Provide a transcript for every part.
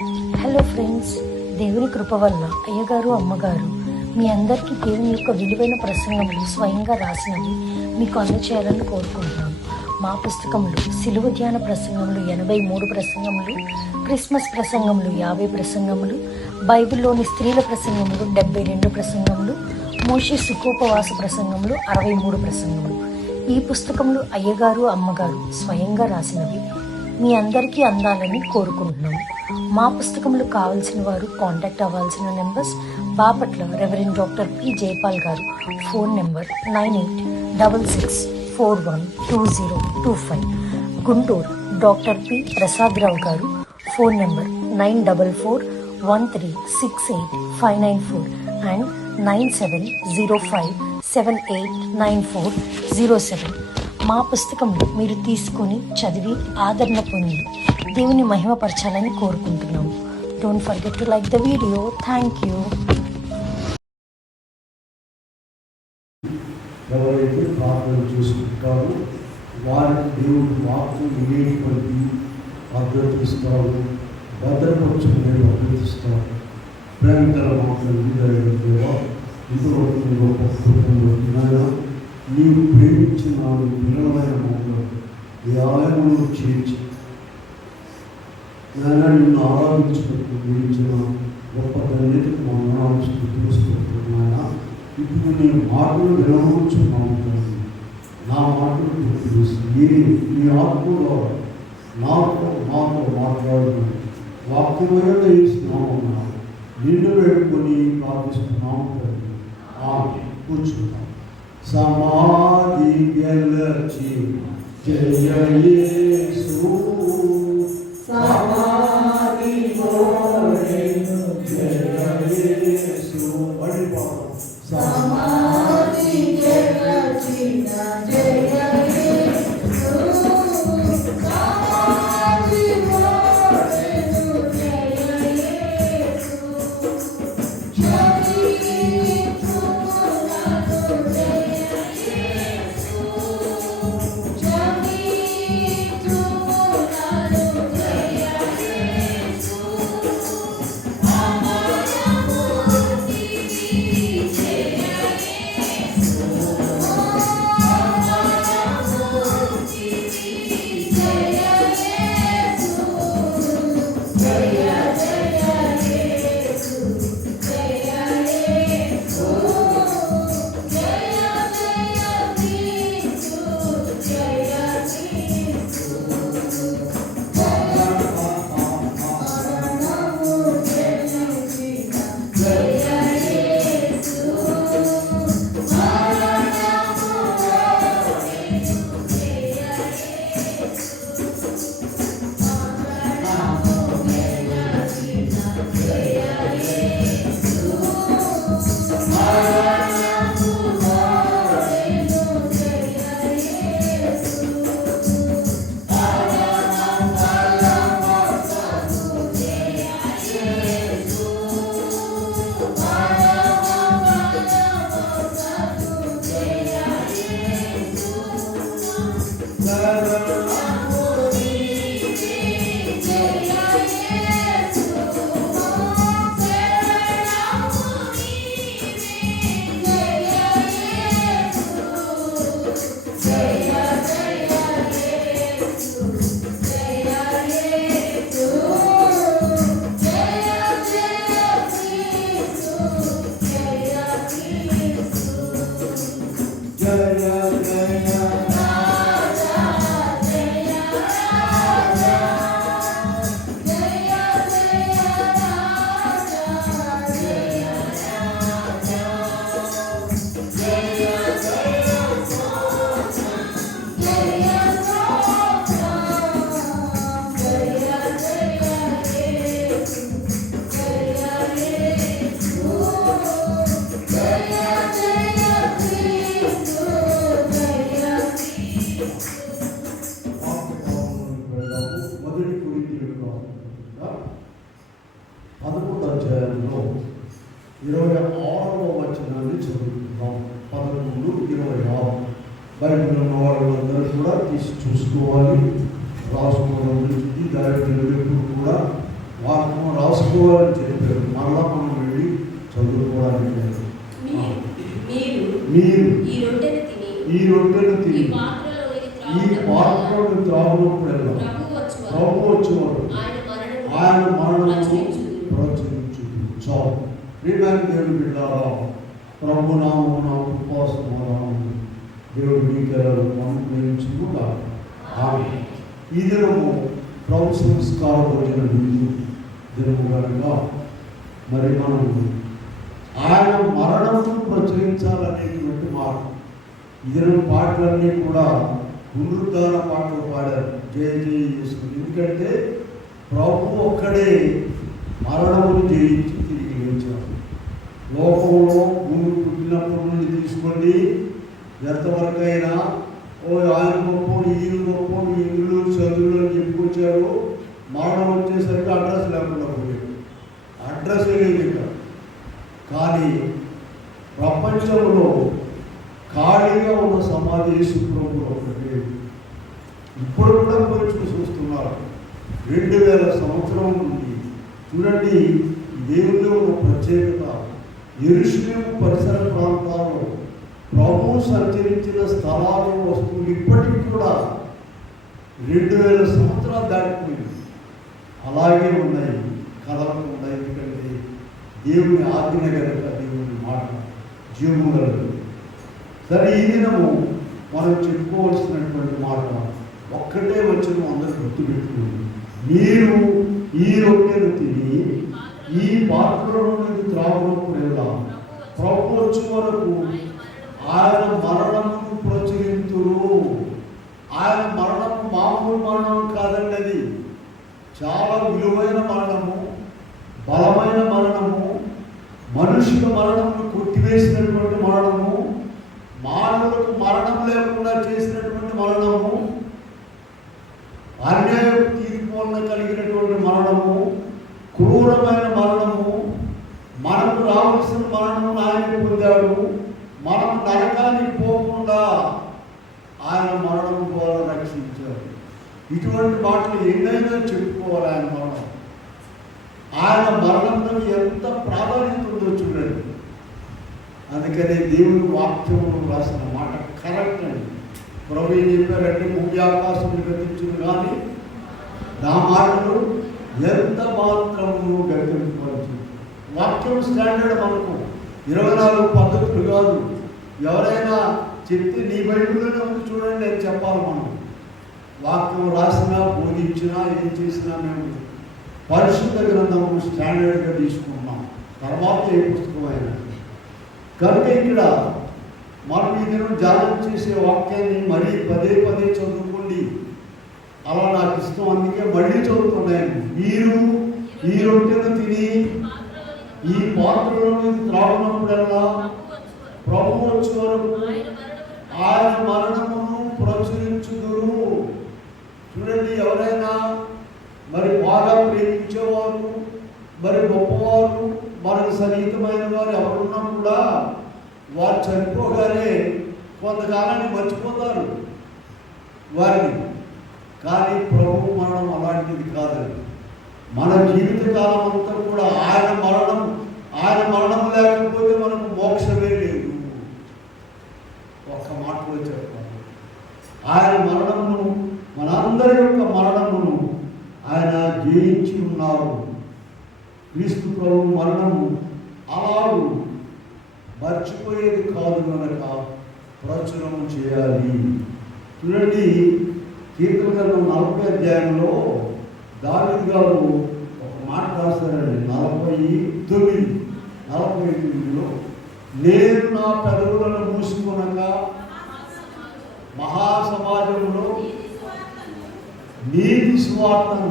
Hello friends, దేవుని కృప వల్ల అయ్యగారు అమ్మగారు మీ అందరికీ దేవుని యొక్క విలువైన ప్రసంగములు స్వయంగా రాసినవి మీకు అందచేయాలని కోరుకుంటున్నాం. మా పుస్తకంలో సిలువ ధ్యాన ప్రసంగములు 83 ప్రసంగములు, క్రిస్మస్ ప్రసంగములు 50 ప్రసంగములు, బైబిల్లోని స్త్రీల ప్రసంగములు 72 ప్రసంగములు, మోషే సుఖోపవాస ప్రసంగములు 63 ప్రసంగములు. ఈ పుస్తకములు అయ్యగారు అమ్మగారు స్వయంగా రాసినవి మీ అందరికీ అందాలని కోరుకుంటున్నాము. మా పుస్తకములు కావాల్సిన వారు కాంటాక్ట్ అవ్వాల్సిన numbers: Bapatla reverend doctor P Jayapal garu, phone number 9866412025. Guntur doctor P Prasad Rao garu, phone number 9413685994 and 9705789407. మా పుస్తకంలో మీరు తీసుకొని చదివి ఆదరణ పొంది దేవుని మహిమపరచాలని కోరుకుంటున్నాము. Don't forget to like the video. Thank you. ఎవరైతే ప్రార్థన చేసుకుంటారో వారికి దేవుడు వాక్యం వినేటువంటి అభ్యర్థిస్తారు, భద్రపరచుకునే అభ్యర్థిస్తారు. ప్రేమకర మాటలు దేవా, ఇందులో గొప్ప కుటుంబంలో నీవు ప్రేమించిన విలువైన మాటలు ఈ ఆలయంలో చేర్చి నిన్ను ఆరాధించినట్టు గురించిన గొప్ప ధన్యతకు వందనాలు స్తుతిస్తున్నాయన. ఇప్పుడు నేను మాటలు వినవచ్చున్నాను, నా మాటలు మీరు మీ ఆత్మలో మాతో మాట్లాడుతున్నాను. వాక్యమైన ఇస్తున్నామన్నా నిన్ను వేడుకొని ప్రార్థిస్తున్నాము. కూర్చున్నాం. సమాధి గెలచి జయ యేసు, సమాధి గోరెను జయ యేసు. పడిపోతాం. సమాధి గెలచి జయ యేసు, సమాధి గోరెను జయ యేసు. అధ్యాయంలో 26వ వచనాన్ని చదువుతున్నాం. 11-26. బైబిల్ ఉన్న వాళ్ళందరూ కూడా తీసి చూసుకోవాలి, రాసుకోవడం. ఈ దైవజనులు ఎప్పుడు కూడా వాక్యం రాసుకోవాలని చెప్పారు. మళ్ళా మనం వెళ్ళి చదువుకోవడానికి లేదు. మీరు ఈ రొట్టెను తిని ఈ పాత్రను త్రాగునప్పుడల్లా ప్రభు వచ్చేవాడు ఆయన మరణము ప్రచురించు. చాలు ప్రియమైన దేవుడు బిడ్డారా, ప్రభు నామమున ఉపవాసము దేవుడు మీకెల్లరూ అనుగ్రహించును. ఆమేన్. ఈ దినము ప్రభు సంస్కార భోజన దినము కనుక మరి మనం ఆయన మరణమును ప్రచురించాలనేటువంటి మాట. ఈ దినం పాటలన్నీ కూడా పునరుద్ధార పాటలు పాడారు, జయ జయ యేసు. ఎందుకంటే ప్రభు ఒక్కడే మరణమును జయించి తిరిగి లేచారు. లోకంలో భూమి పుట్టినప్పటి నుంచి తీసుకోండి, ఎంతవరకైనా ఆయన గొప్పడు ఈయన గొప్పడు ఇల్లు చదువులు అని చెప్పుకొచ్చారు. మరణం వచ్చేసరికి అడ్రస్ లేకుండా పోయాడు. అడ్రస్ లేదు ఇక. కానీ ప్రపంచంలో ఖాళీగా ఉన్న సమాధి యేసుప్రభువు ఒకటి. ఇప్పుడు కూడా పోయి చూస్తున్నారు. 2000 సంవత్సరం నుండి చూడండి. దేవుల్లో ఉన్న ప్రత్యేకత, యెరూషలేము పరిసర ప్రాంతాల్లో ప్రభు సంచరించిన స్థలాలు, వస్తువులు ఇప్పటికి కూడా 2000 సంవత్సరాలు దాటిపోయింది. అలాగే ఉన్నాయి, కదలకుండా. ఎందుకంటే దేవుని ఆజ్ఞ కనుక, దేవుని మాట జీవములు. సరే, ఈ దినము మనం చెప్పుకోవాల్సినటువంటి మాట ఒక్కటే వచ్చిన అందరూ గుర్తుపెట్టుకోండి. మీరు ఈ రొట్టెను తిని ఈ పాత్రలో నుండి త్రాగునప్పుడల్లా ప్రభు వచ్చే వరకు ఆయన మరణమును ప్రచురింతురు. ఆయన మరణము మామూలు మరణం కాదండి, అది చాలా విలువైన మరణము, బలమైన మరణము, మనుషుల మరణమును కొట్టివేసినటువంటి మరణము, మానవులకు మరణం లేకుండా చేసినటువంటి మరణము, అన్యాయ తీర్పు వలన కలిగినటువంటి మరణము, క్రూరమైన మరణము. మనకు రావాల్సిన మరణము ఆయన పొందాడు. మనం నరకానికి పోకుండా ఆయన మరణం ద్వారా రక్షించాడు. ఇటువంటి మాటలు ఎన్నైనా చెప్పుకోవాలి. ఆయన మరణం, ఆయన మరణంలో ఎంత ప్రాధాన్యత ఉందో చూడండి. అందుకనే దేవుని వాక్యములు రాసిన మాట కరెక్ట్ అండి. ప్రభు ఏం చెప్పారంటే, భూమి ఆకాశం గతించును కానీ నా మాటలు ఎంత మాత్రము గతించవచ్చు. వాక్యం స్టాండర్డ్ మనకు 24 పద్ధతులు కాదు. ఎవరైనా చెప్తే నీ బైబిల్లోనే ఉంది చూడండి అని చెప్పాలి. మనం వాక్యం రాసినా, బోధించినా, ఏం చేసినా మేము పరిశుద్ధ గ్రంథము స్టాండర్డ్గా తీసుకున్నాం. తర్వాత ఏ పుస్తకమైనా. కనుక ఇక్కడ మనం ఈ దినం ధ్యానం చేసే వాక్యాన్ని మరీ పదే పదే చదువుకోండి. అలా నాకు ఇష్టం, అందుకే మళ్ళీ చదువుతున్నాను. మీరు ఈ రొట్టెను తిని ఈ పాత్రలో త్రాగునప్పుడల్లా ప్రభు వచ్చే వరకు ఆయన మరణమును ప్రచురించుదురు. చూడండి, ఎవరైనా మరి బాగా ప్రేమించేవారు, మరి గొప్పవారు, మనకు సన్నిహితమైన వారు ఎవరున్నా కూడా వారు చనిపోగానే కొంతకాలాన్ని మర్చిపోతారు వారిని. కానీ ప్రభు మరణం అలాంటిది కాదండి. మన జీవితకాలం అంతా కూడా ఆయన మరణం లేకపోతే మనకు మోక్షమే లేదు. ఒక్క మాటలో చెప్పాలి, ఆయన మరణమును, మనందరి యొక్క మరణమును ఆయన జయించి ఉన్నారు. క్రీస్తు ప్రభు మరణము అలాగూ మర్చిపోయేది కాదు కనుక ప్రచురము చేయాలి. చూడండి, కీర్తన గ్రంథం 40 అధ్యాయంలో దావీదు గారు ఒక మాట రాస్తారండి. 49:49లో నేను నా పెదవులను మూసుకొనక మహాసమాజంలో నీతి సువార్తను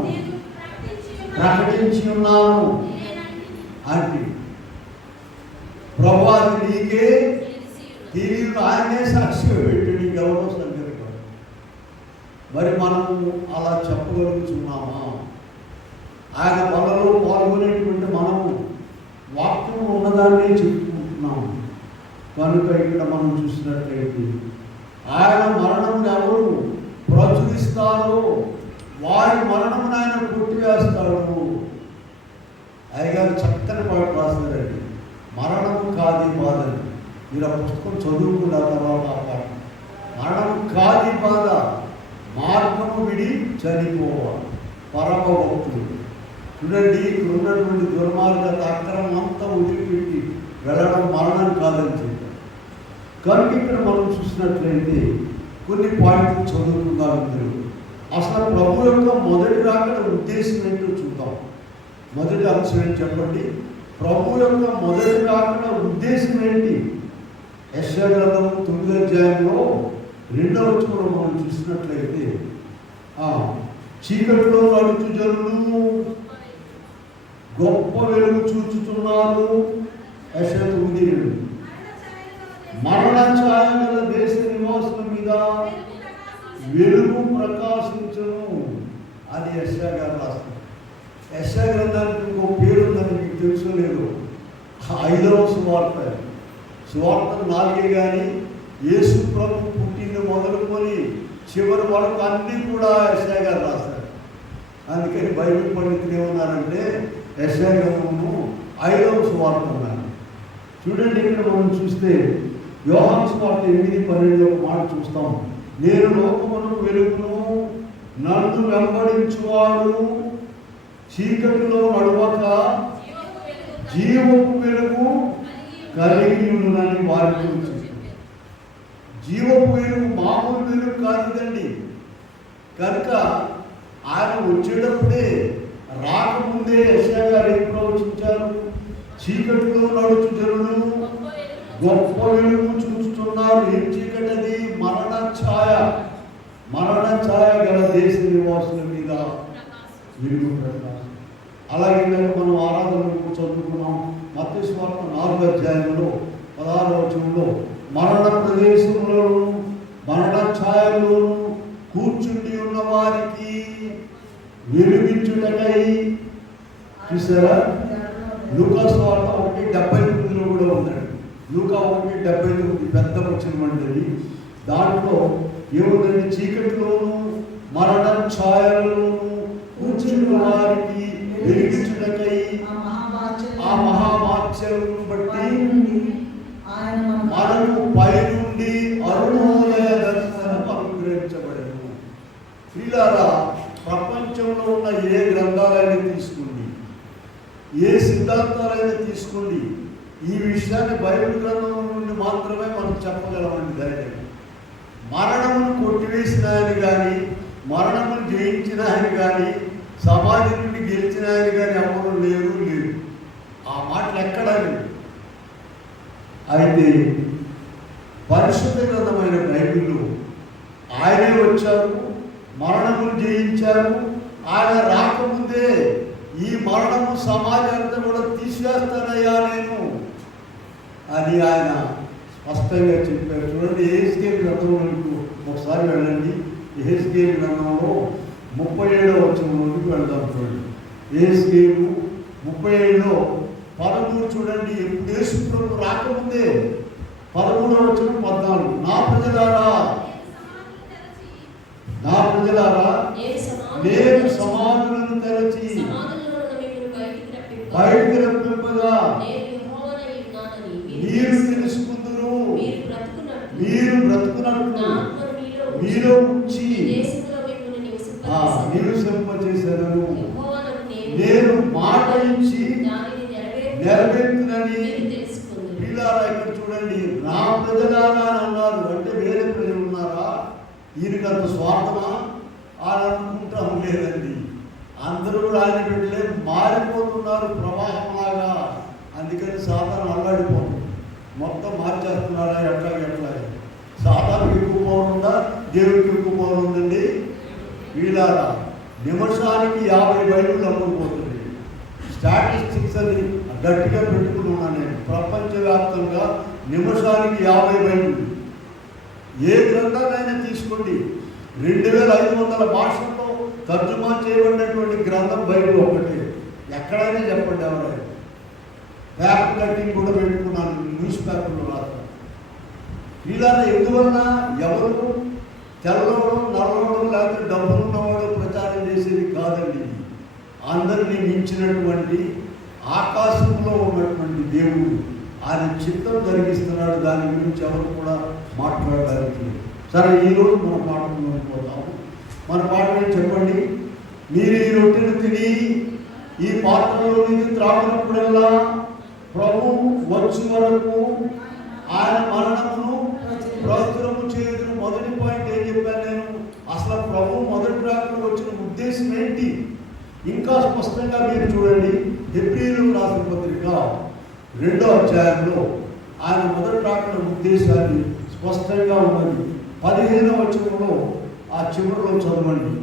ప్రకటించి ఉన్నాను అంటే ప్రభు అది నీకే తెలియదు. ఆయనే సాక్షి పెట్టి నీకు ఎవరో సంగతి కాదు. మరి మనము అలా చెప్పగలుగుతున్నామా? ఆయన వలలో పాల్గొనేటువంటి మనము వాక్యం ఉన్నదాన్ని చెప్పుకుంటున్నాము. కనుక ఇక్కడ మనం చూసినట్లయితే ఆయన మరణం ఎవరు ప్రచురిస్తారో వారి మరణమును ఆయన కొట్టివేస్తాడు. మీరు ఆ పుస్తకం చదువుకున్న తర్వాత మరణం కాది బాధ, మార్గము విడి చనిపోవాలి పరమభక్తుడు. చూడండి, ఇక్కడ ఉన్నటువంటి దుర్మార్గత అక్రమం అంతా వదిలిపెట్టి వెళ్ళడం మరణం కాదని చెప్పారు. కనుక ఇక్కడ మనం చూసినట్లయితే కొన్ని పాయింట్లు చదువుకుందాం. ఇద్దరు అసలు ప్రభు యొక్క మొదటి రాకడ ఉద్దేశం ఏంటో చూద్దాం. మొదటి అంశం ఏంటి చెప్పండి? ప్రభు యొక్క మొదటి రాకడ ఉద్దేశం ఏంటి? యెషయా గ్రంథం 9వ అధ్యాయంలో 2వ వచనంలో మనం చూసినట్లయితే, చీకటిలో నడుచు జనులు గొప్ప వెలుగు చూచుతున్నారు. యెషయా 9:2. మరణ ఛాయ గల దేశ నివాసుల మీద వెలుగు ప్రకాశించును అని యెషయా గారు రాస్తారు. యెషయా గ్రంథానికి ఇంకో పేరు ఉందని మీకు తెలుసో లేదు, 5వ సువార్త. సువార్తలు 4 కానీ యేసు ప్రభు పుట్టిన మొదలుకొని చివరి వరకు అన్నీ కూడా యెషయా గారు రాస్తారు. అందుకని బైబిల్ పండితులు ఏమన్నారంటే యెషయా గ్రంథము 5వ సువార్త అన్నారు. చూడండి, ఇక్కడ మనం చూస్తే యోహాను సువార్త 8:12 ఒక మాట చూస్తాం. నేను లోకమునకు వెలుగును, నన్ను వెంబడించువాడు చీకటిలో నడవక జీవపు వెలుగు కలిగి ఉండునని వారికి చెప్పారు. జీవపు వెలుగు మామూలు వెలుగు కాదండి. కనుక ఆయన వచ్చేటప్పుడే రాకముందే యెషయా గారు ఏం ప్రవచించారు? చీకటిలో నడుచు జనులు గొప్ప వెలుగు చూస్తున్నారు. ఏం చీకటి అది? మరణ ఛాయ. మరణ ఛాయ గల దేశ నివాసుల మీద వెలుగు ప్రకాశం. అలాగే మనం ఆరాధనకు చదువుకున్నాం. మత్తయి సువార్త 4వ అధ్యాయంలో 16వ వచనంలో మరణ ప్రదేశంలోను మరణ ఛాయలోను కూర్చుండి ఉన్న వారికి వెలుగించుటకై, చూసారా? లూకా సువార్త 1:79 కూడా ఉందండి. లూకా 1:79 పెద్ద వచనం అండి. దాంట్లో ఏముందండి? చీకటిలోను మరణ ఛాయలోను కూర్చున్న వారికి వెలిగించుటకై ఆ మహావాక్యమును బట్టి మనకు పైనుండి అరుణోదయ దర్శనం అనుగ్రహించబడెను. ప్రియులారా, ప్రపంచంలో ఉన్న ఏ గ్రంథాలైనా తీసుకోండి, ఏ సిద్ధాంతాలైనా తీసుకోండి, ఈ విషయాన్ని బైబిల్ గ్రంథం నుండి మాత్రమే మనం చెప్పగలమండి ధైర్యం. మరణమును కొట్టివేసిన ఆయన కానీ, మరణమును జయించిన ఆయన కానీ, సమాధి నుండి గెలిచిన ఆయన కానీ ఎవరు లేరు. ఆ మాటలు ఎక్కడని. అయితే పరిశుద్ధ గ్రంథమైన బైబిల్లో ఆయనే వచ్చారు, మరణమును జయించారు. ఆయన రాకముందే ఈ మరణము సమాజాన్ని కూడా తీసివేస్తానయ్యా నేను అని ఆయన స్పష్టంగా చెప్పారు. చూడండి, యెహెజ్కేలు గ్రంథంలోకి ఒకసారి వెళ్ళండి. యెహెజ్కేలు గ్రంథంలో 37వ వచనంలోకి వెళ్దాం. చూడండి, యెహెజ్కేలు 37లో 13 చూడండి. ఎప్పుడు యేసు ప్రభు రాకముందే 13వ వచనం 14, నా ప్రజలారా నేను సమాధులను తెరచి బయటికి రప్పింపగా మీరు తెలుసుకుందురు, మీరు బ్రతుకున్నట్లు మీలో ఉంచి నివసింపజేశాను. నేను మాట ఇచ్చి నెరవేర్చునని. పిల్లారా, ఇక్కడ చూడండి, నా ప్రజలారా అన్నారు. అంటే వేరే ప్రజలు ఉన్నారా? ఈయనకి అంత స్వార్థమా అని అనుకుంటాం. లేదండి, అందరూ కూడా ఆయన బిడ్డలే మారిపోతున్నారు ప్రవాహంలాగా. అందుకని సాతాను అల్లాడిపోతుంది, మొత్తం మార్చేస్తున్నారా? ఎట్లా సాతానికి ఎక్కువ పవర్ ఉందా? దేవుడికి ఎక్కువ పవర్ ఉందండి. వీళ్ళారా, నిమిషానికి 50 బైబిల్ అమ్ముకుపోతుంది. స్టాటిస్టిక్స్ అని గట్టిగా పెట్టుకుని ఉన్నాను నేను. ప్రపంచవ్యాప్తంగా నిమిషానికి 50 బైబిల్. ఏ గ్రంథాన్నైనా తీసుకోండి, 2500 భాషల్లో తర్జుమా చేయబడినటువంటి గ్రంథం బైబిల్ ఒకటి. ఎక్కడైనా చెప్పండి ఎవరైనా. పేపర్ కటింగ్ కూడా పెట్టుకున్నాను, న్యూస్ పేపర్లో రాస్తాను. ఇలా ఎందువల్ల ఎవరు తెల్లవడం, నల్లవడం, లేకపోతే డబ్బులు ఉన్నవాడు ప్రచారం చేసేది కాదండి. అందరినీ మించినటువంటి ఆకాశంలో ఉన్నటువంటి దేవుడు ఆయన చిత్తం జరిగిస్తున్నాడు. దాని గురించి ఎవరు కూడా మాట్లాడడానికి. సరే, ఈరోజు మన పాటలు పోతాము. మన పాటలు చెప్పండి. మీరు ఈ రొట్టెను తిని ఈ పాత్రలో నుంచి త్రాగినప్పుడల్లా ప్రభు వచ్చే వరకు ఆయన మరణమును ప్రచురము చేయదు. మొదటి పాయింట్ ఏం చెప్పాను నేను? అసలు ప్రభు మొదటి రాకలో వచ్చిన ఉద్దేశం ఏంటి? ఇంకా స్పష్టంగా మీరు చూడండి. హెబ్రీయులకు రాసిన పత్రిక 2వ అధ్యాయంలో ఆయన మొదటి రాకల ఉద్దేశాన్ని స్పష్టంగా ఉన్నది. 15వ వచనంలో ఆ చివరిలో చదవండి.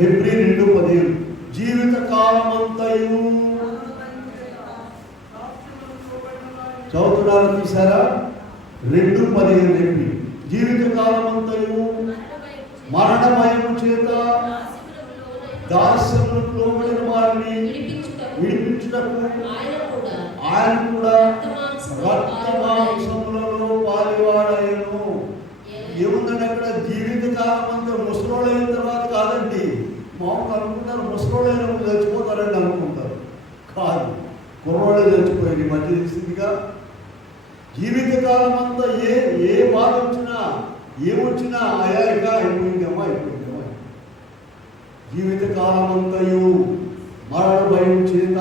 హెబ్రీ 2:15 జీవిత కాలమంతయు చదువుతున్నారు, తీశారా? 2:15 హెబ్రీ జీవిత కాలమంతయు మరణ భయము చేత దాస్యములకు లోబడిన వారిని విడిపించుటకు ఆయన కూడా రక్త మాంసములలో పాలివాడయ్యను. ఏముందంటే అక్కడ జీవిత కాలం అంతా ముసలోళ్ళైన తర్వాత కాదండి. మామూలు అనుకుంటారు ముసలోళ్ళైనప్పుడు చచ్చిపోతారని అనుకుంటారు. కాదు, కుర్రోళ్ళే చచ్చిపోయింది మధ్య తెలిసిందిగా. జీవితకాలం అంతా ఏ బాధ వచ్చినా ఏమొచ్చినా అయాక అయిపోయిందేమో. జీవితకాలం అంతయు మరణ భయం చేత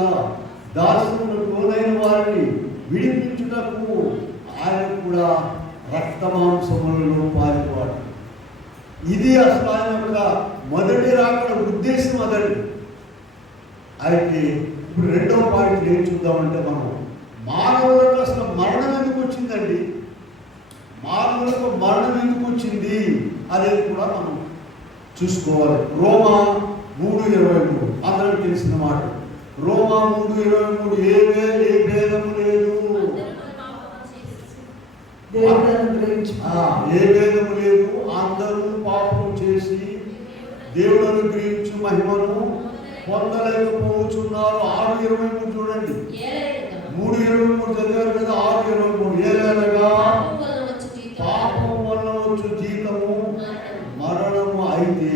దాసులకు లోనైన వారిని విడిపించుటకు ఆయన కూడా రక్త మాంసములలో పాలివాడు. ఇది అసలు ఆయన యొక్క మొదటి రాకడ ఉద్దేశం అదండి. అయితే ఇప్పుడు 2వ పాయింట్ ఏం చూద్దామంటే, మనం మానవులకు అసలు మరణం ఎందుకు వచ్చిందండి? మానవులకు మరణం ఎందుకు వచ్చింది అనేది కూడా మనం చూసుకోవాలి. రోమా 3:23 అందరికి తెలిసిన మాట. రోమా 3:23 ఏ భేదము లేదు, ఏ భేదము లేదు, అందరూ పాపం చేసి దేవుడు అనుగ్రహించు మహిమను పొందలేకపోతున్నారు. 6:23 చూడండి. 3:23 చదివారు కదా. 6:23 ఏలనగా పాపం వల్ల వచ్చు జీతము మరణము, అయితే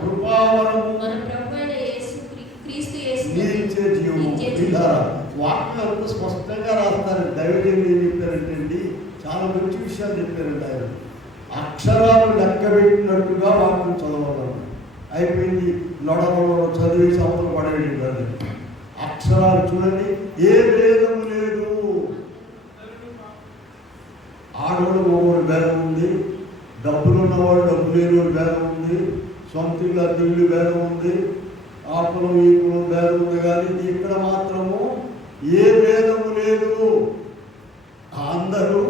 కృపావరము నిత్య జీవము. వాక్యం అంత స్పష్టంగా రాస్తారు. దైవజనులు ఏం చెప్పారంటే అండి, చాలా మంచి విషయాలు చెప్పారండి. ఆయన అక్షరాలు లెక్క పెట్టినట్టుగా వాక్యం చదవాలి. అయిపోయింది లొడలో చదివి సంవత్సరం పడేది. అక్షరాలు చూడండి, ఏ భేదము లేదు. ఆడవాడు మగవాడు భేదం ఉంది, డబ్బులు ఉన్నవాడు డబ్బు లేనివాడు భేదం ఉంది, సొంత ఇల్లు అద్దె ఇల్లు భేదం ఉంది, ఆ కులం ఈ కులం భేదం ఉంది. కానీ ఇక్కడ మాత్రము ఏ భేదము లేదు. అందరూ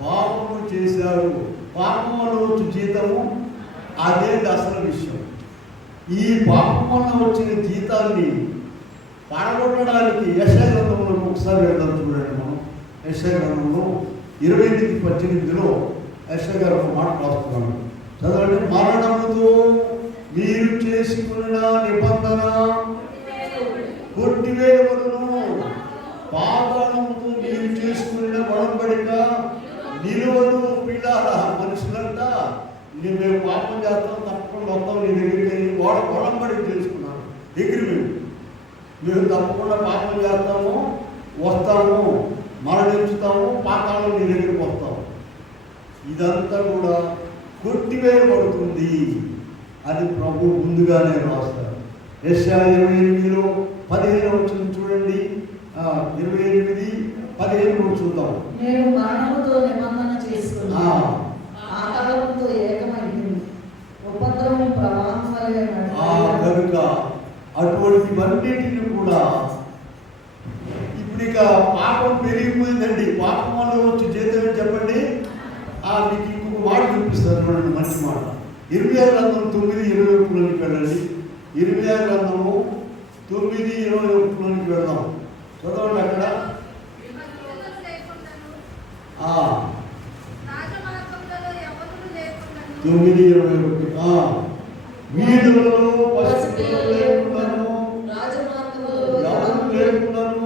పాపము చేశారు, పాపం వల్ల వచ్చే జీతము అదే అసలు విషయం. ఈ పాపం వల్ల వచ్చిన జీతాన్ని పడగొట్టడానికి యెషయా గ్రంథంలో ఒకసారి వెళ్దాం చూడండి. మనం యెషయా గ్రంథంలో 28:18 యెషయా గారు ఒక మాట రాస్తున్నాడు, చదవండి. మరణముతో మీరు చేసుకున్న నిబంధన కొట్టివేయబడును, పాతాళముతో మీరు చేసుకున్న ఒడంబడిక నిలువదు. పిల్లారా, మనుషులంతా మేము పాపం చేస్తాం, తప్పకుండా వస్తాం నీ దగ్గరికి. ఒడంబడిక చేసుకున్నాను, అగ్రిమెంట్. మేము తప్పకుండా పాపం చేస్తాము, వస్తాము, మరణించుతాము, పాతాళం నీ దగ్గరికి వస్తాము. ఇదంతా కూడా కొట్టివేయబడుతుంది. అది ప్రభు ముందుగానే రాస్తారు. యెషయా 28:15 చూడండి. 28:15 చూద్దాం. నేను మరణముతో నిబంధన చేసుకున్నా, ఆకారముతో ఏకమైంది, ఉపద్రవం ప్రవాహం వలె కనుక అటువంటివన్నిటిని కూడా ఇప్పుడు ఇక పాపం పెరిగిపోయిందండి. పాపం వల్ల వచ్చి జీతం చెప్పండి. మీకు ఇంకొక మాట చూపిస్తారు చూడండి, మంచి మాట. 26 గ్రంథం 9:21 వెళ్ళండి. 26 గ్రంథము 9:21 వెళ్దాం. చదవండి అక్కడ. 9:21 వీధులలో పశువులు లేకున్నాను, ఎవరు లేకున్నాను,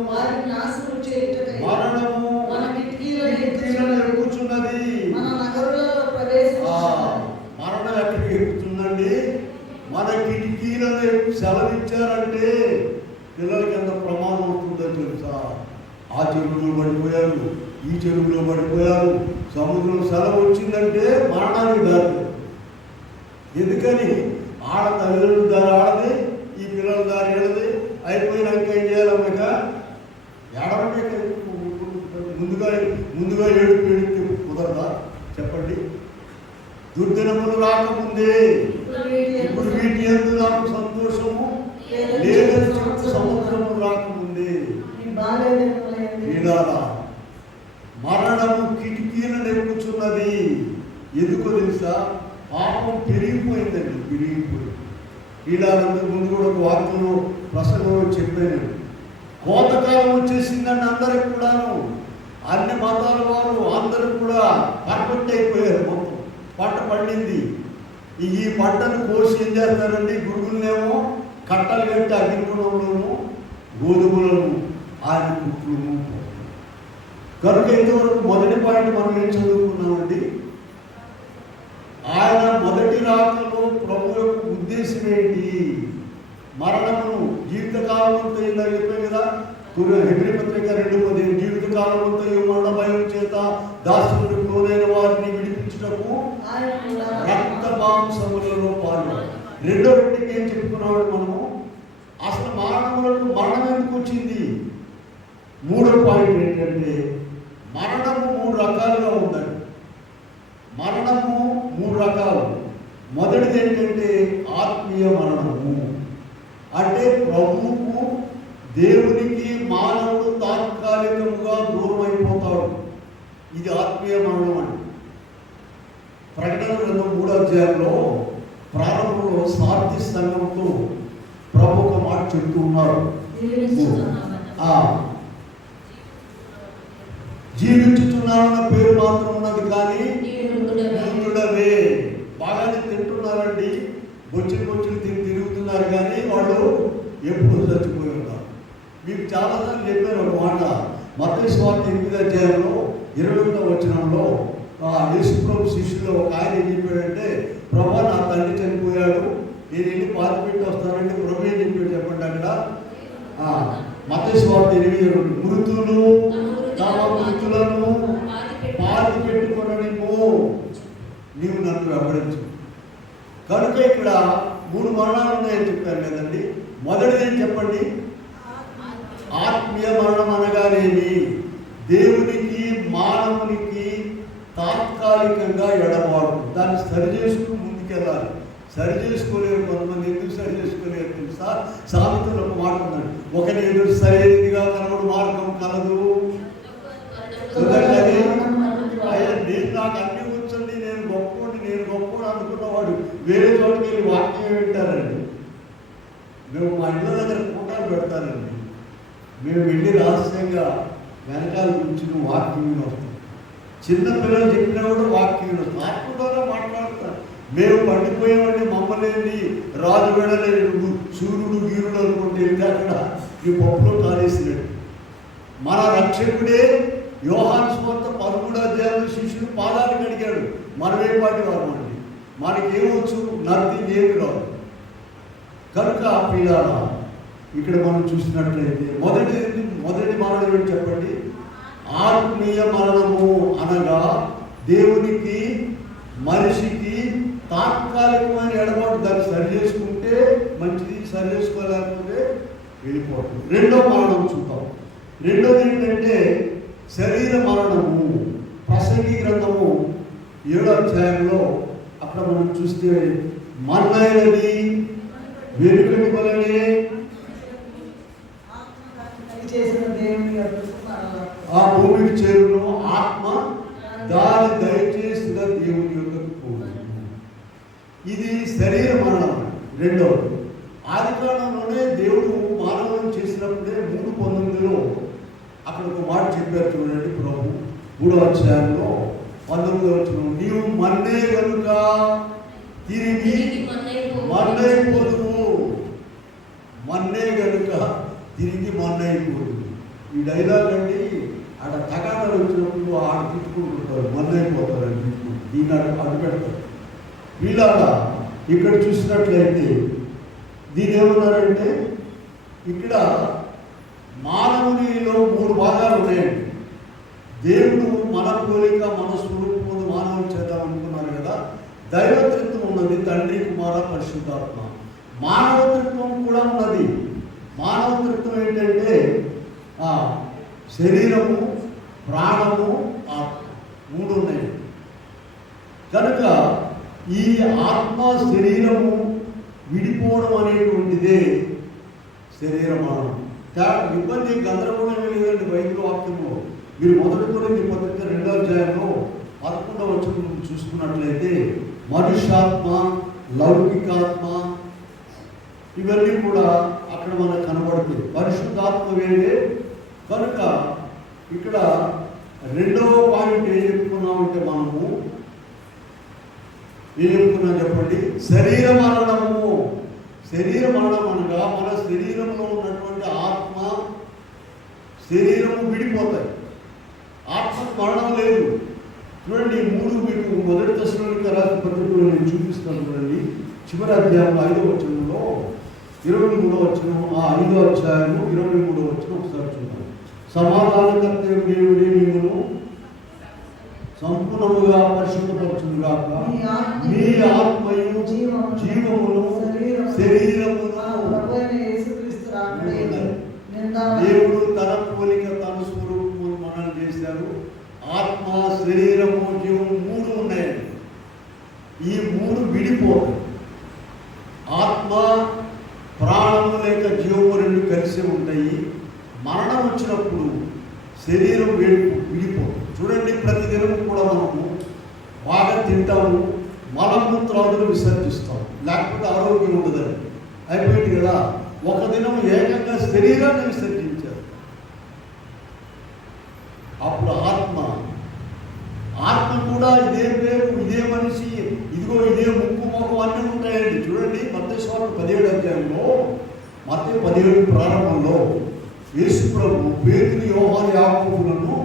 మరణము మన కిటికీలను ఎక్కుచున్నది. మరణం ఎక్కడికి ఎక్కుతుందండి? మన కిటికీలను సెలవిచ్చారంటే పిల్లలకి ఎంత ప్రమాదం అవుతుందో తెలుసా? ఆ చెరువులో పడిపోయారు, ఈ చెరువులో పడిపోయారు. సముద్రం సెలవు వచ్చిందంటే మరణానికి దారి. ఎందుకని ఆడ తల్లిదండ్రులు దారి ఆడది, ఈ పిల్లల దారి ఏడది. అయిపోయినాక ఏం చేయాలన్నాక ఏడవంటే ముందుగా ఏడుపు కుదరదా చెప్పండి? దుర్దినములు రాకముందే ఇప్పుడు వీటి యందు నాకు సంతోషము లేదని చెప్పు, సముద్రము రాకముందే. వీడారా మరణము కిటికీలను ఎక్కుచున్నది. ఎందుకో తెలుసా? పాపం పెరిగిపోయిందండి, పెరిగిపోయింది. వీడాలందరూ ముందు కూడా ఒక వాక్యంలో ప్రసంగంలో చెప్పాను. కోతకాలం వచ్చేసిందండి అందరికి కూడాను. అన్ని మతాల వారు అందరూ కూడా పర్ఫెక్ట్ అయిపోయారు. మొత్తం పంట పండింది. ఈ పంటను కోసి ఏం చేస్తారండి? గురుగులనేమో కట్టలు కట్టి అగ్నిగుణంలోను గోధుమలను ఆయన కుట్లు. కనుక ఇంతవరకు మొదటి పాయింట్ మనం ఏం చదువుకున్నామండి? ఆయన మొదటి రాకలో ప్రభు యొక్క ఉద్దేశం ఏంటి? మరణమును జీవితకాలం అంతా ఇలా చెప్పాం కదా, హెబ్రీ పత్రిక 2:10 జీవితకాలం అంతా మరణ భయం చేత దాసులకు లోనైన వారిని విడిపించుటకు రక్త మాంసములలో పాలు. రెండో వ్యక్తికి ఏం చెప్పుకున్నాడు మనము? అసలు మరణం ఎందుకు వచ్చింది? మూడో పాయింట్ ఏంటంటే మరణము 3 రకాలుగా ఉందండి. మరణము 3 రకాలు. మొదటిది ఏంటంటే ఆత్మీయ మరణము. అంటే ప్రభువుకు దేవునికి మానవుడు తాత్కాలికముగా దూరం అయిపోతాడు. ఇది ఆత్మీయ మరణం అండి. ప్రకటన గ్రంథం 3వ అధ్యాయంలో ప్రారంభంలో సార్థి సంఘంతో ప్రభు ఒక మాట చెప్తూ ఉన్నారు. జీవించుతున్నారన్న పేరు మాత్రం ఉన్నది కానీ మృతుడవే. బాగానే తింటున్నారండి, బొచ్చులు తిరుగుతున్నారు కానీ వాళ్ళు ఎప్పుడు చచ్చిపోయి ఉన్నారు. మీకు చాలాసార్లు చెప్పారు ఒక మాట. మత్తయి సువార్త 8వ అధ్యాయంలో 21వ వచనంలో యేసుప్రభు శిష్యులు ఒక ఆయన ఏం చెప్పాడంటే, ప్రభా నా తండ్రి చనిపోయాడు, నేను వెళ్ళి పాతిపెట్టి వస్తానంటే ప్రభు ఏం చెప్పాడు చెప్పండి అక్కడ? మత్తయి సువార్త 8:2 మృతులు తమ మృతులను పాతి పెట్టుకొననిమో నీవు నన్ను వెంబడించు. కనుక ఇక్కడ 3 మరణాలు ఉన్నాయని చెప్పారు కదండి. మొదటిది ఏం చెప్పండి? ఆత్మీయ మరణం అనగానేమి? దేవునికి మానవునికి తాత్కాలికంగా ఎడబాటు. దాన్ని సరి చేసుకుని ముందుకెళ్ళాలి. సరి చేసుకోలేరు కొంతమంది. ఎందుకు సరి చేసుకోలేరు తెలుసా? సామెతలో ఒక మాట ఉందండి, ఒకరి ఎదురు సరైనదిగా కనబడు మార్గం కలదు. అయ్యా నేను నాకు అన్ని వచ్చండి, నేను గొప్ప అనుకున్నవాడు వేరే చోటుకి వెళ్ళి వాక్యం వింటారండి. మేము మా ఇళ్ళ దగ్గర కూటాలు పెడతానండి. మేము వెళ్ళి రహస్యంగా వెనకాల కూర్చుని వాక్యం వస్తాం. చిన్నపిల్లలు చెప్పినా కూడా వాక్యం వస్తాం. ఆత్మ ద్వారా మాట్లాడతారు. మేము పండిపోయామండి, మమ్మల్ని రాజు వెళ్ళలేదు, సూర్యుడు గీరుడు అనుకుంటే వెళ్తే అక్కడ ఈ పప్పులో కాలేసినట్టు. మన రక్షకుడే యోహాను సువార్త 13వ అధ్యాయంలో శిష్యుడు పాదాలు కడిగాడు. మనమే పాటి వారు అండి. మనకేమొచ్చు? నథింగ్, ఏమి రాదు. కనుక పిల్లల ఇక్కడ మనం చూసినట్లయితే మొదటి మరణం ఏంటి చెప్పండి? ఆత్మీయ మరణము అనగా దేవునికి మనిషికి తాత్కాలికమైన ఎడబాటు. దాన్ని సరి చేసుకుంటే మంచిది, సరి చేసుకోలేకపోతే వెళ్ళిపోవడం. రెండో మరణం చూద్దాం. రెండోది ఏంటంటే శరీర మరణము. ప్రసంగి గ్రంథము 7వ అధ్యాయంలో అక్కడ మనం చూస్తే మన్నైనది వెనుకటి వలనే ఆ భూమికి చేరును, ఆత్మ దాని దయచేసిన దేవుని యొక్క పూర్వము. ఇది శరీర మరణం. రెండవది ఆదికాండంలోనే దేవుడు మానవులను చేసినప్పుడే 3:19లో అక్కడ ఒక మాట చెప్పారు చూడండి. ప్రభు 3వ అధ్యాయంలో 19వ వచనం, నీవు మన్నే కనుక తిరిగి మన్నైపోదువు. మన్నే కనుక తిరిగి మన్నైపోదు. ఈ డైలాగ్ అండి ఆడ తగాదాలు వచ్చినప్పుడు ఆడ తిట్టుకుంటుంటారు, మన్నైపోతారని తిట్టుకుంటారు. దీన్ని అడ్డు పెడతారు. వీళ్ళగా ఇక్కడ చూసినట్లయితే దీని ఏమన్నారంటే, ఇక్కడ మానవునిలో 3 భాగాలు దేవుడు మన పోలిక మన స్వరూపమును మానవులు చేద్దాం అనుకున్నారు కదా. దైవత్వం ఉన్నది, తండ్రి కుమార పరిశుద్ధాత్మ. మానవత్వం కూడా ఉన్నది. మానవత్వం ఏంటంటే శరీరము, ప్రాణము, ఆత్మ, మూడు ఉన్నాయి. కనుక ఈ ఆత్మ శరీరము విడిపోవడం అనేటువంటిదే శరీర మరణం. ఇబ్బంది గందరగోళం లేదండి బైబిల్ వాక్యంలో. మీరు మొదటి కొరింథీ పత్రిక 2వ అధ్యాయంలో 11వ వచనం చూసుకున్నట్లయితే మనుష్యాత్మ, లౌకికాత్మ ఇవన్నీ కూడా అక్కడ మనకు కనబడుతుంది. పరిశుద్ధాత్మ వేరే. కనుక ఇక్కడ 2వ పాయింట్ ఏం చెప్పుకున్నామంటే మనము ఏం చెప్పుకున్నాం చెప్పండి? శరీర మరణము. శరీర మరణం అనగా మన శరీరంలో ఉన్నటువంటి ఆత్మ, శరీరము విడిపోతాయి. ఆత్మకు మరణం లేదు. చూడండి, 3 మీకు మొదటి దశలోనికి రాసిన పత్రికలో నేను చూపిస్తాను. చూడండి, చివరి అధ్యాయంలో 5వ వచనంలో 23వ వచనం, 5వ అధ్యాయము 23వ వచనం ఒకసారి చూద్దాం. సమాధానకర్త దేవుడే మిమ్మును సంపూర్ణముగా పరిశుద్ధపరచుగాక, మీ ఆత్మయు జీవమును శరీరమును దేవుడు తన పోలిక తన స్వరూపమును మనల్ని చేశారు. ఆత్మ, శరీరము, జీవము 3 ఉన్నాయండి. ఈ 3 విడిపోతాయి. ఆత్మ, ప్రాణము లేక జీవము 2 కలిసి ఉంటాయి. మరణం వచ్చినప్పుడు శరీరం విడిపోతుంది. చూడండి, ప్రతిదినం కూడా మనము బాగా తింటాము, మలమూత్రాదులు విసర్జిస్తాం, లేకపోతే ఆరోగ్యం ఉండదని అయిపోయింది కదా. ఒక దినం ఏకంగా శరీరాన్ని విసర్జించారు. అప్పుడు ఆత్మ కూడా ఇదే పేరు, ఇదే మనిషి, ఇదిగో ఇదే ముక్కు మొహం అన్నీ ఉంటాయండి. చూడండి, మత్తయి సువార్త 17వ అధ్యాయంలో, మత్తయి 17 ప్రారంభంలో యేసు ప్రభు పేతురు, యోహాను, యాకోబులను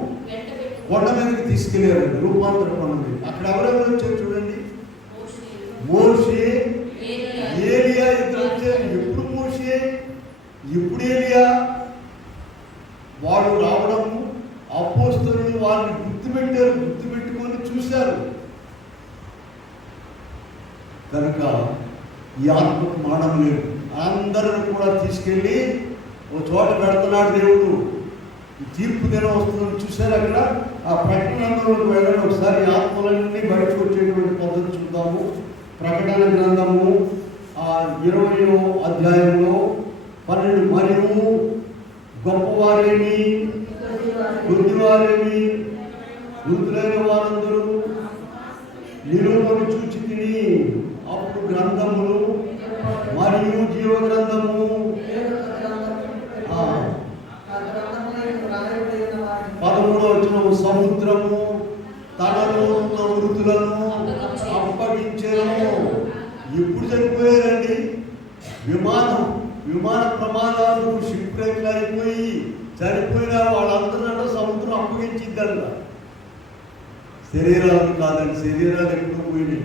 కొండ మీదకి తీసుకెళ్ళారండి, రూపాంతర కొండ మీద. అక్కడ ఎవరెవరు వచ్చారు చూడండి? మోషే, ఏలియా ఇద్దరు వచ్చారు. ఎప్పుడు మోషే, ఎప్పుడు ఏలియా. వాడు రావడము, అపోస్తలులు వారిని గుర్తుపెట్టారు, గుర్తుపెట్టుకొని చూశారు. కనుక ఈ ఆత్మకు మరణం లేదు. అందరిని కూడా తీసుకెళ్ళి ఓ చోట పెడుతున్నాడు దేవుడు. ఈ తీర్పు దినం వస్తుందని చూశారు. అక్కడ ఆ ప్రకటనలోకి వెళ్ళండి ఒకసారి. ఆత్మలన్నీ బయటకు వచ్చేటువంటి పద్ధతి చూద్దాము. ప్రకటన గ్రంథము 20వ అధ్యాయంలో 12, మరియు గొప్పవారేమి, కొద్దివారేమి, వృద్ధులైన వారందరూ నిలువను చూచి తిని, అప్పుడు గ్రంథములు మరియు జీవ గ్రంథము 13వ వచనం, సముద్రము తనలో ఉన్న వృద్ధులను అప్పగించెను. ఎప్పుడు చనిపోయారండి? విమాన ప్రమాదాలు, షిప్ బ్రేక్లు అయిపోయి చనిపోయిన వాళ్ళందరూ సముద్రం అప్పగించిద్దంట. శరీరాలు కాదండి, శరీరాలు ఎప్పుడు పోయినాయి,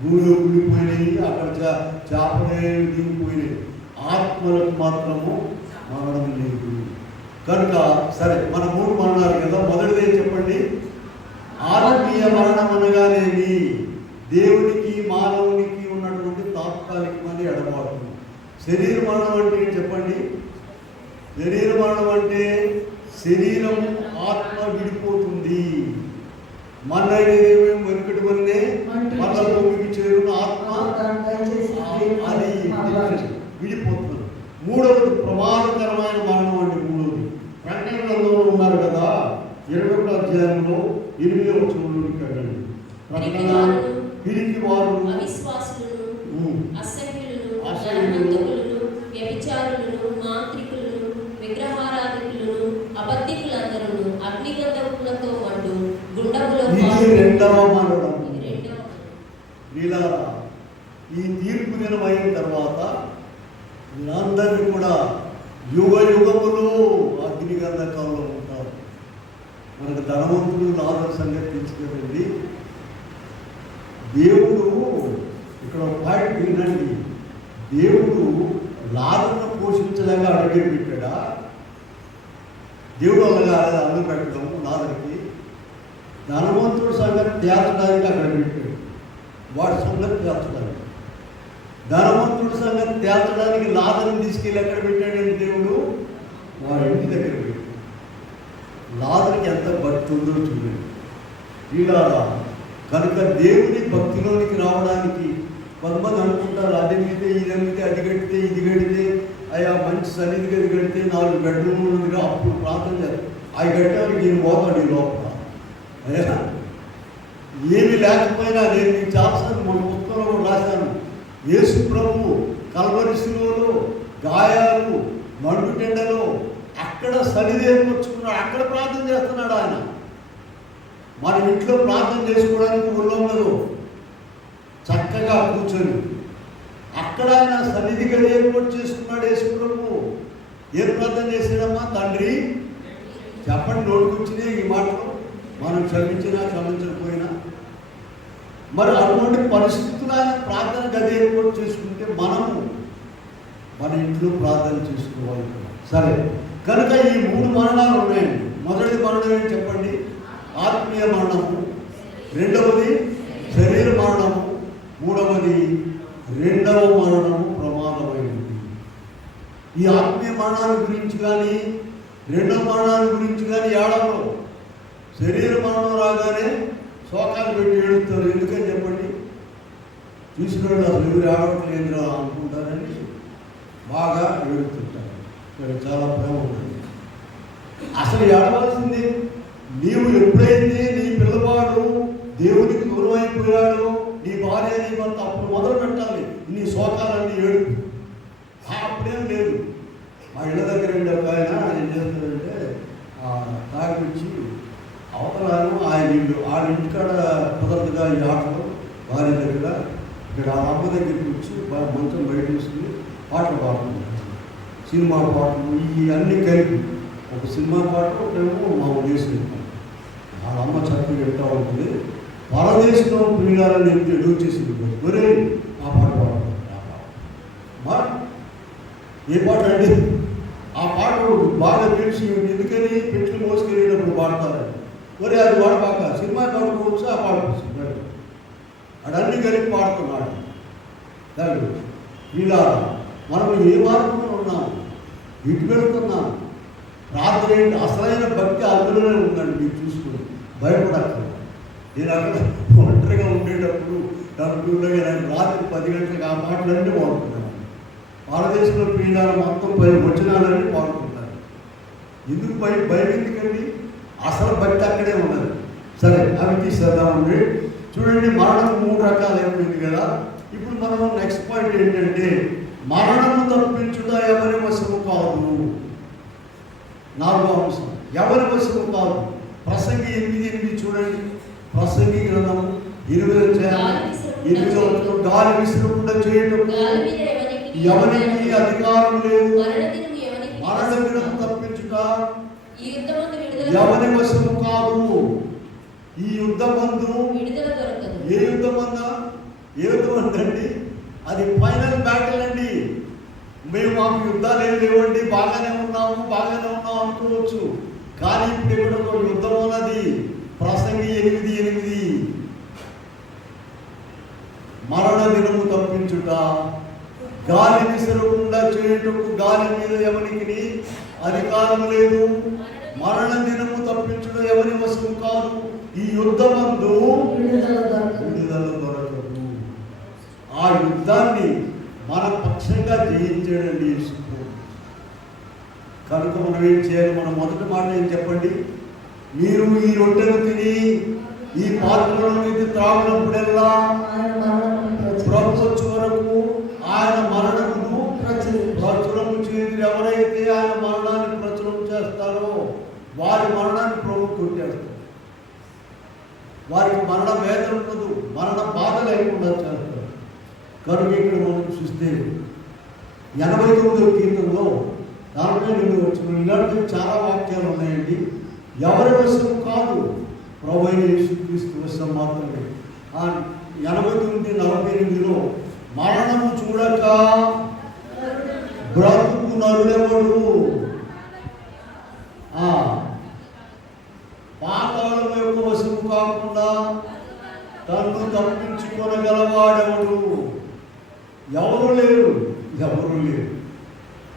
భూమిలో కూలిపోయినాయి, అక్కడ చేపలే దిగిపోయినాయి. ఆత్మలకు మాత్రము మరణం లేదు. కనుక సరే, మన 3 మరణాలు కదా. మొదటిదే చెప్పండి, ఆత్మీయ మరణం అనగానేది దేవునికి మానవునికి ఉన్నటువంటి తాత్కాలికమైన ఎడబాటు. శరీర మరణం అంటే చెప్పండి? శరీర మరణం అంటే శరీరం, ఆత్మ విడిపోతుంది. మన్నైదేమో వెనుకటి వల్లే మళ్ళా భూమికి చేరున్న ఆత్మ అది విడిపోతుంది. 3వది ప్రమాదకరమైన మరణం అండి. 3వది ప్రకటనలో ఉన్నారు కదా, 21వ అధ్యాయంలో 8వ వచనంలోకి వెళ్ళండి. ప్రకటన, పిరికి వారు, అవిశ్వాసులను, అసహ్యులను, వ్యభిచారులను, మాంత్రికులను, విగ్రహారాధికులను, అబద్ధికులందరూ అగ్నిగంధములతో మండు గుండములో. ఇది 2వ మరణం. వీళ్ళారా, ఈ తీర్పు దినం అయిన తర్వాత వీళ్ళందరినీ కూడా యుగ యుగములు అగ్నిగంధకాల్లో ఉంటారు. మనకు ధనవంతుడు లాజరు సంగతి తీసుకెళ్ళండి. దేవుడు ఇక్కడ ఒక పాయింట్ వినండి. దేవుడు లాజరును పోషించలేక అడిగి పెట్టాడా? దేవుడు అలాగా అన్నం పెట్టడం లాజరుకి ధనవంతుడు సంగతి తేల్చడానికి అక్కడ పెట్టాడు. వాడి సంగతి తేల్చడానికి, ధనవంతుడి సంగతి తేల్చడానికి లాజరుని తీసుకెళ్ళి ఎక్కడ పెట్టాడండి దేవుడు? వాడి ఇంటి దగ్గర పెట్టాడు. లాజరుకి ఎంత భక్తి ఉందో చూడండి. ఇలా కనుక దేవుని భక్తిలోనికి రావడానికి కొంతమంది అనుకుంటారు, అది అడిగితే ఇది అడిగితే, అది కడితే ఇది కడితే, అయ్యా మంచి సన్నిధి గది కడితే 4 బెడ్రూమ్లు ఉందిగా అప్పుడు ప్రార్థన చేస్తారు. అవి కట్టడానికి నేను పోతాడు ఈ లోపల. అయ్యా ఏమి లేకపోయినా నేను మీకు చాలాసార్లు మన పుస్తకంలో కూడా రాశాను. యేసు ప్రభువు కల్వరి శిలువలో గాయాలు, మండుటెండలో అక్కడ సన్నిధి ఏర్పరచుకున్నాడు. అక్కడ ప్రార్థన చేస్తున్నాడు ఆయన. మన ఇంట్లో ప్రార్థన చేసుకోవడానికి ఊళ్ళో ఉండదు, చక్కగా కూర్చొని అక్కడ ఆయన సన్నిధి గది ఏర్పాటు చేసుకున్నాడు. యేసు ప్రభువు ఏం ప్రార్థన చేసాడమ్మా? తండ్రి, చెప్పండి, నోటుకొచ్చినాయి ఈ మాటలు. మనం క్షమించినా క్షమించకపోయినా మరి అటువంటి పరిస్థితులు ఆయన ప్రార్థన గది ఏర్పాటు చేసుకుంటే మనము మన ఇంట్లో ప్రార్థన చేసుకోవాలి. సరే, కనుక ఈ 3 మరణాలు ఉన్నాయండి. మొదటి మరణం ఏంటి చెప్పండి? ఆత్మీయ మరణము. రెండవది శరీర మరణము. మూడవది రెండవ మరణము ప్రమాదమైనది. ఈ ఆత్మీయ మరణాల గురించి కానీ రెండవ మరణాల గురించి కానీ ఏడవరు. శరీర మరణం రాగానే శోకాలు పెట్టి ఏడుస్తారు. ఎందుకని చెప్పండి? చూసినోళ్ళు అసలు ఎవరు ఏడవట్లేదురా అనుకుంటారని బాగా ఏడుతుంటారు. ఇక్కడ చాలా ప్రేమ ఉంటుంది. అసలు ఏడవలసింది నీవు ఎప్పుడైతే నీ పిల్లవాడు దేవునికి దూరం అయిపోయాడో, నీ భార్య నీ భర్త, అప్పుడు మొదలు పెట్టాలి నీ శోకాలన్నీ ఏడుపు. అప్పుడేం లేదు. మా ఇళ్ళ దగ్గర ఉండే ఒక ఆయన ఏం చేస్తాడంటే తాగిపించి అవతలను ఆయన ఇల్లు వాళ్ళ ఇంటికాడ కుదరదుగా ఈ ఆటలు భార్య దగ్గర ఇక్కడ ఆ అమ్మ దగ్గరికి వచ్చి మంచం బయట తీసుకుని పాటలు పాడుకుంటారు. సినిమా పాటలు ఈ అన్నీ కలిపి ఒక సినిమా పాట, ఒకటేమో మా దేశం. వాళ్ళ అమ్మ చక్కగా చెప్తా ఉంటుంది. పరదేశంలో ప్రియులాలని ఎదురు చేసింది. ఒరే ఆ పాట పాడుతుంది. ఏ పాట అండి? ఆ పాట బాగా తెలిసి ఎందుకని పెట్లు మోసుకెళ్ళేటప్పుడు పాడతారండి. మరి అది వాడబాక సినిమా పాడుకోవచ్చు, ఆ పాడుకోవచ్చు. అడన్నీ కలిపి పాడుతున్నాడు. దాని ఇలా మనం ఏ మార్గంలో ఉన్నాము, ఇటు వెళుతున్నాం. రాత్రి ఏంటి? అసలైన భక్తి అందులోనే ఉందండి. మీరు చూసుకుని భయపడక్కర్లేదు. నేను అక్కడ ఒంటరిగా ఉండేటప్పుడు డబ్బులుగా రాత్రి 10 గంటలకు ఆ పాటలన్నీ పాడుతున్నాను. భారతదేశంలో ప్రియులాల మొత్తం వచనాలన్నీ పాడుకుంటారు. ఎందుకు భయం ఎందుకండి? అసలు భక్తి అక్కడే ఉన్నది. సరే, అవి తీసేద్దామండి. చూడండి, మరణం 3 రకాలు అయిపోయింది కదా. ఇప్పుడు మనం నెక్స్ట్ పాయింట్ ఏంటంటే మరణము తప్పించుట ఎవరి వశము కాదు. 4వ అంశం, ఎవరి వశము కాదు. ప్రసంగి 8:8 చూడండి. ప్రసంగి గ్రంథము 8వ గాలి విసురకుండా చేయటం ఎవరికి అధికారం లేదు. మరణ దినం తప్పించుట ఎవరి వశము కాదు. ఈ యుద్ధమందు ఏ యుద్ధమందా? ఏ యుద్ధమంది అండి? అది ఫైనల్ బ్యాటిల్ అండి. మాకు యుద్ధాలు ఏమి లేవండి, బాగానే ఉన్నాము అనుకోవచ్చు. కానీ ఇప్పుడు ఇక్కడ ఒక యుద్ధం ఉన్నది. ప్రసంగి 8:8 మరణ దినము తప్పించుట గాలి విసరకుండా చేయుటకు గాలి మీద ఎవరికి అధికారం లేదు. మరణ దినము తప్పించుట ఎవరి వశము కాదు. ఈ యుద్ధమందు విడుదల దొరకదు. ఆ యుద్ధాన్ని మన పక్షంగా జయించాడండి యేసు. కనుక మనం ఏం చేయాలి? మన మొదటి మాట ఏం చెప్పండి? మీరు ఈ రొట్టెను తిని ఈ పాత్రలో ఇది త్రాగినప్పుడెల్లా ప్రభు వచ్చే వరకు ఆయన మరణమును ప్రచురము చేసి ఎవరైతే ఆయన మరణాన్ని ప్రచురం చేస్తారో వారి మరణాన్ని ప్రభు కొట్టేస్తారు. వారికి మరణ వేదన ఉండదు, మరణ బాధ లేకుండా చేస్తారు. కనుక ఇక్కడ మనం చూస్తే 89వ కీర్తనలో 48వ వచనం ఇలాంటివి చాలా వాక్యాలు ఉన్నాయండి. ఎవరి వశం కాదు, ప్రభువైన యేసుక్రీస్తు వశం మాత్రమే. 89:48 మరణము చూడక బ్రతుకు నరుడెవడు, పాతాళం యొక్క వశము కాక తను తప్పించుకొనగలవాడెవడు? ఎవరు లేరు, ఎవరు లేరు.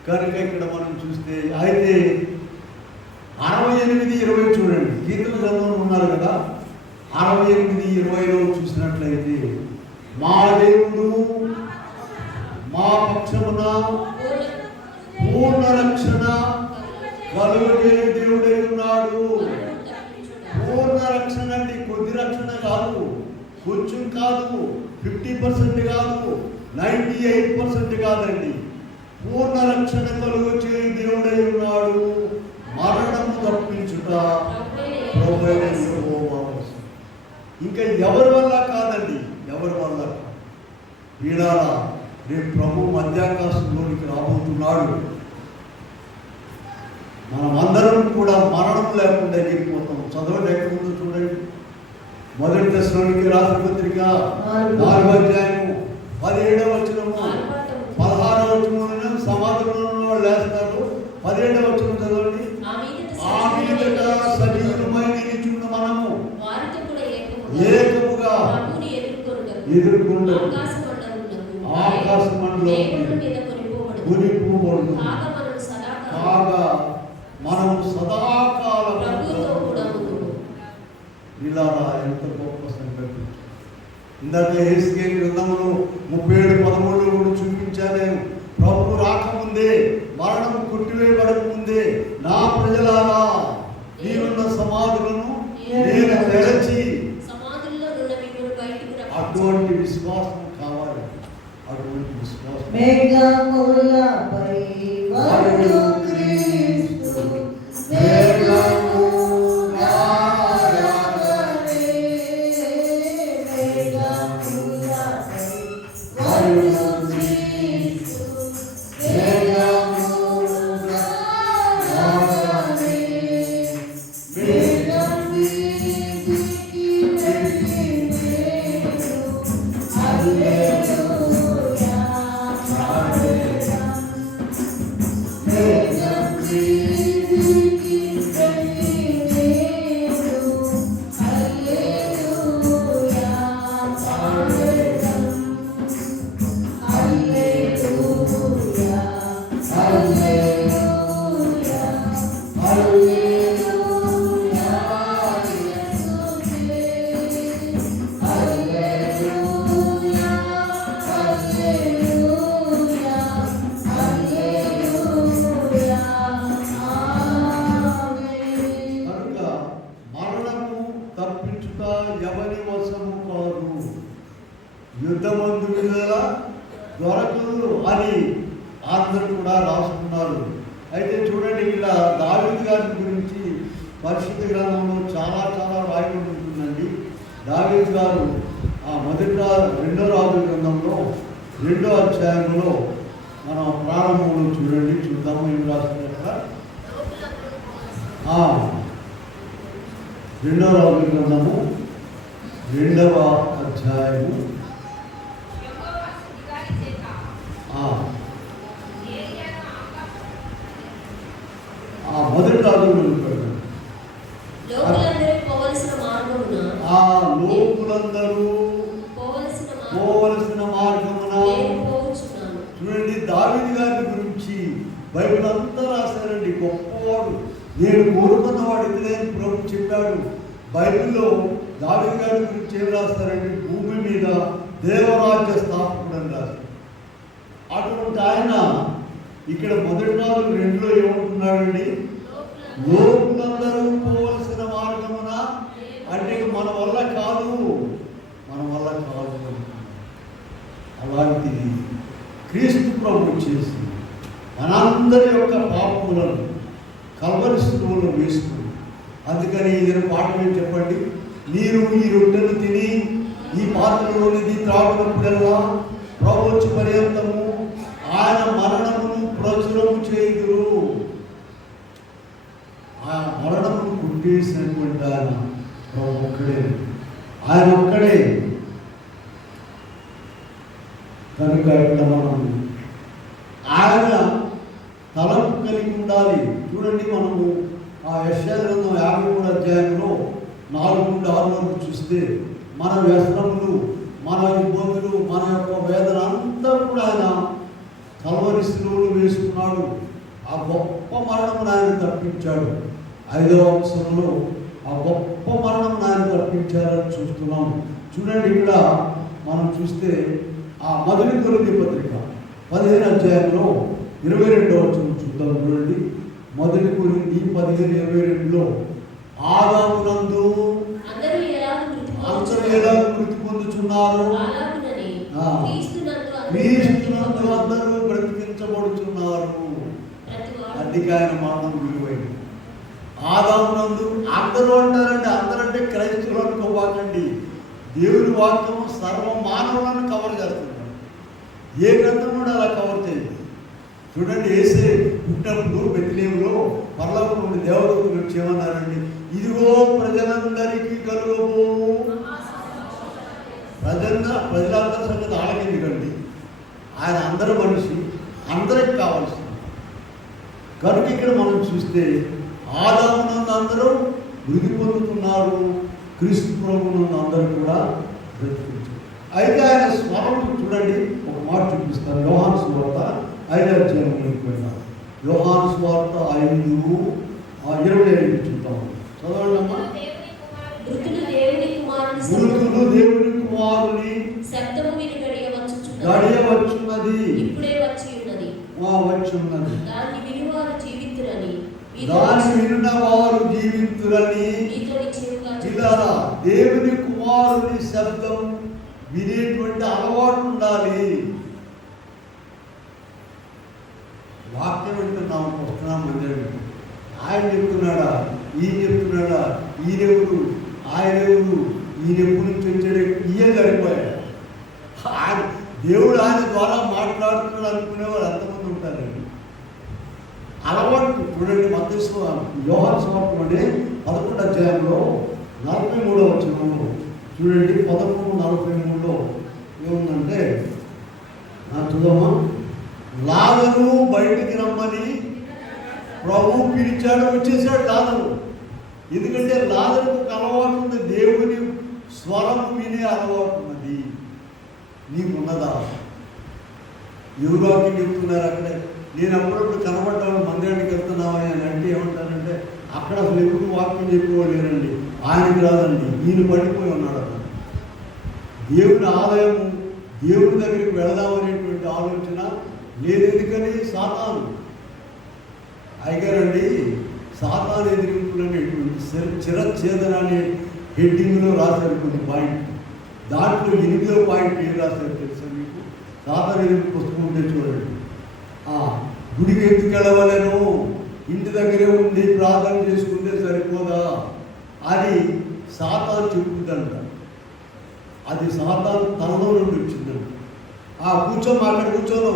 కనుక ఇక్కడ మనం చూస్తే అయితే 68:20 చూడండి. కీర్తన గ్రంథంలో ఉన్నారు కదా, 68:20లో చూసినట్లయితే, మా దేవుడు మా పక్షమున పూర్ణ రక్షణ కలుగజే దేవుడై ఉన్నాడు. పూర్ణ రక్షణ అంటే కొద్ది రక్షణ కాదు, కొంచెం కాదు, 50% కాదు, 98% కాదండి. పూర్ణ రక్షణ కలుగజే దేవుడై ఉన్నాడు. మరణము తప్పించుట ప్రభువైన యెహోవా. ఇంకా ఎవరి వల్ల కాదండి, ఎవరి వల్ల. వీడాలా రేపు ప్రభు మధ్యాకాశంలోనికి రాబోతున్నాడు. మనమందరం కూడా మరణం లేకుండా ఎగిరిపోతాం. చదవండి, ఎక్కడ ఉందో చూడండి. 1 తెస్సలోనికీ రాసిన పత్రిక 4వ అధ్యాయము 17వ వచనము 16వ వచనము సమాధులలో లేస్తారు. 17వ వచనం చదవండి. ఆ మీదట సజీవమైన నిలుచున్న మనము ఏకముగా ఎదుర్కొంటాము. ఆకాశ మండలం కొనిపోబడును. కాగా మనం సదాకాలం ఇలా ఎంత గొప్ప సంగతి. ఇందాక హెస్కేల్ గ్రంథంలో 37:13 కూడా చూపించాను. ప్రభు రాకముందే, మరణం కొట్టివేయబడక ముందే, నా ప్రజలారా మీరున్న సమాధులను నేను తెరచి, అటువంటి విశ్వాసం కావాలి. అటువంటి విశ్వాసం మేఘములపై వరుడు క్రీస్తు యుద్ధమందు విడుదల దొరకదు అని అందరూ కూడా రాసుకున్నారు. అయితే చూడండి, ఇలా దావీదు గారి గురించి పరిశుద్ధ గ్రంథంలో చాలా రాయబడి ఉంటుందండి. దావీదు గారు రెండో రాజుల గ్రంథంలో 2వ అధ్యాయంలో మనం ప్రారంభంలో చూద్దాము ఏం రాస్తున్నట్ట. 2వ రాజుల గ్రంథము 2వ అధ్యాయము 1 రాజులు లోకులందరూ పోవలసిన మార్గమున. చూడండి, దావీదు గారి గురించి బైబిల్ అంతా రాశారండి. గొప్పవాడు, నేను కోరుకున్నవాడు ఇతడని ప్రభు చెప్పాడు. బైబిల్లో దావీదు గారి గురించి ఏం రాస్తారండి? భూమి మీద దేవరాజ్య స్థాపకుడు అని రాస్తారు. అటువంటి ఆయన ఇక్కడ 1 రాజులు 2లో ఏమంటున్నాడండి? లోకులందరూ పోవలసిన మార్గమున. అంటే మన వల్ల కాదు. అలాంటిది క్రీస్తు ప్రభు చేసి మనందరి యొక్క పాపములను కల్వరి శిలువలో వేసుకుని, అందుకని ఏదైనా పాఠం ఏం చెప్పండి, మీరు ఈ రొట్టెలు తిని ఈ పాత్రలోనిది త్రాగునప్పుడల్లా ప్రభు వచ్చి పర్యంతము ఆయన మరణమును ప్రచురము చేయుదురు. ఆ మరణమును గుర్తించినటువంటి ఆయన ప్రభు ఒక్కడే, ఆయన ఒక్కడే. కనుక ఇక్కడ మనం ఆయన తలంపు కలిగి ఉండాలి. చూడండి, మనము ఆ యెషయా గ్రంథం 53వ అధ్యాయంలో 4 నుండి 6 వరకు చూస్తే, మన వ్యసనములు, మన ఇబ్బందులు, మన యొక్క వేదన అంతా కూడా ఆయన కల్వరి శిలువలో వేసుకున్నాడు. ఆ గొప్ప మరణం ఆయన తప్పించాడు. 5వ వచనంలో ఆ గొప్ప మరణం ఆయన తప్పించారని చూస్తున్నాం. చూడండి, ఇక్కడ మనం చూస్తే ఆ మొదటి కొరింథీ పత్రిక 15వ అధ్యాయంలో 22వ వచనం చూద్దాం. చూడండి, మొదటి కొరింథీ 15:22లో ఆదామునందు అందరూ ఎలా మృతి పొందుచున్నారు, క్రీస్తునందు అందరూ బ్రతికించబడుచున్నారు. అందుకే ఆయన మరణం విలువైంది. ఆదామునందు అందరూ అంటారంటే, అందరంటే క్రైస్తవులు అనుకోవాలండి. దేవుని వాక్యము సర్వ మానవులను కవర్ చేస్తున్నాడు. ఏ గ్రంథం కూడా అలా కవర్ చేయదు. చూడండి, యేసే పుట్టినప్పుడు బెత్లెహేములో పరలోకం నుండి దేవదూతలు వచ్చి ఏమన్నారండి, ఇదిగో ప్రజలందరికీ కలుగబో. ప్రజలందరి సంగతి ఆలకెందుకండి, ఆయన అందరూ మనిషి, అందరికి కావాల్సింది. కనుక ఇక్కడ మనం చూస్తే ఆదామునందు అందరూ మృతి పొందుతున్నారు, క్రీస్తు ప్రభువునందు అందరూ కూడా బ్రతికించారు. అయితే ఆయన స్వరం చూడండి, ఒక మాట చూపిస్తారు. యోహాను సువార్త 5వ అధ్యాయంలోకి వెళ్ళాం. యోహాను సువార్త 5:25 చూద్దాం. చదవండి అమ్మా. మృతులు దేవుని కుమారుని శబ్దము విని గడియ వచ్చున్నది, ఇప్పుడే వచ్చి ఉన్నది. దాన్ని వినిన వారు జీవింతురని ఇలారా దేవుని కుమారుని శబ్దం వినేటువంటి అలవాటు ఉండాలి. వాక్యం వింటున్నాము, వస్తున్నాం మందిరం. ఆయన చెప్తున్నాడా, ఈయన చెప్తున్నాడా, ఈయనెవరు, ఆయనెవరు, ఈయన ఎప్పటి నుంచి వచ్చాడు, ఈయన సరిపోయాడు. ఆయన దేవుడు ఆయన ద్వారా మాట్లాడుతున్నాడు అనుకునేవారు ఎంతమంది ఉంటారండి. అలవాటు చూడండి. యోహాను సువార్తలోనే 11వ అధ్యాయంలో 43వ వచనంలో చూడండి. 11:43లో ఏముందంటే, చూద్దామా. లాజరు బయటికి రమ్మని ప్రభు పిలిచాడు, వచ్చేసాడు లాజరు. ఎందుకంటే లాజరుకు ఒక అలవాటు ఉంది, దేవుని స్వరం వినే అలవాటు ఉన్నది. నీకున్నదా? ఎవరోకి చెప్తున్నారు అక్కడే. నేను అప్పుడప్పుడు కనబడ్డాను, మందిరానికి వెళ్తున్నావా అని అంటే ఏమంటానంటే, అక్కడ అసలు ఎప్పుడు వాక్యం చెప్పేవాడు లేరండి, ఆయనకి రాదండి, ఈయన పడిపోయి ఉన్నాడు అక్కడ. దేవుని ఆలయం, దేవుని దగ్గరికి వెళదామనేటువంటి ఆలోచన లేదు. ఎందుకని? సాతాను అయ్యగారండి, సాతాను ఎదిరింపులు అనేటువంటి చిరఛేదన అనే హెడ్డింగ్లో రాశారు కొన్ని పాయింట్. దాంట్లో 8వ పాయింట్ ఏం రాశారు తెలుసా మీకు? సాతాను ఎదిరింపు పుస్తకం ఉంటే చూడండి. గుడికి ఎందుకు వెళ్ళవలేను, ఇంటి దగ్గరే ఉండి ప్రార్థన చేసుకుంటే సరిపోదా అని సాతాను చెప్పుకుందంట. అది సాతాను తనలో నుండి వచ్చిందంట. కూర్చోము, అక్కడ కూర్చోను.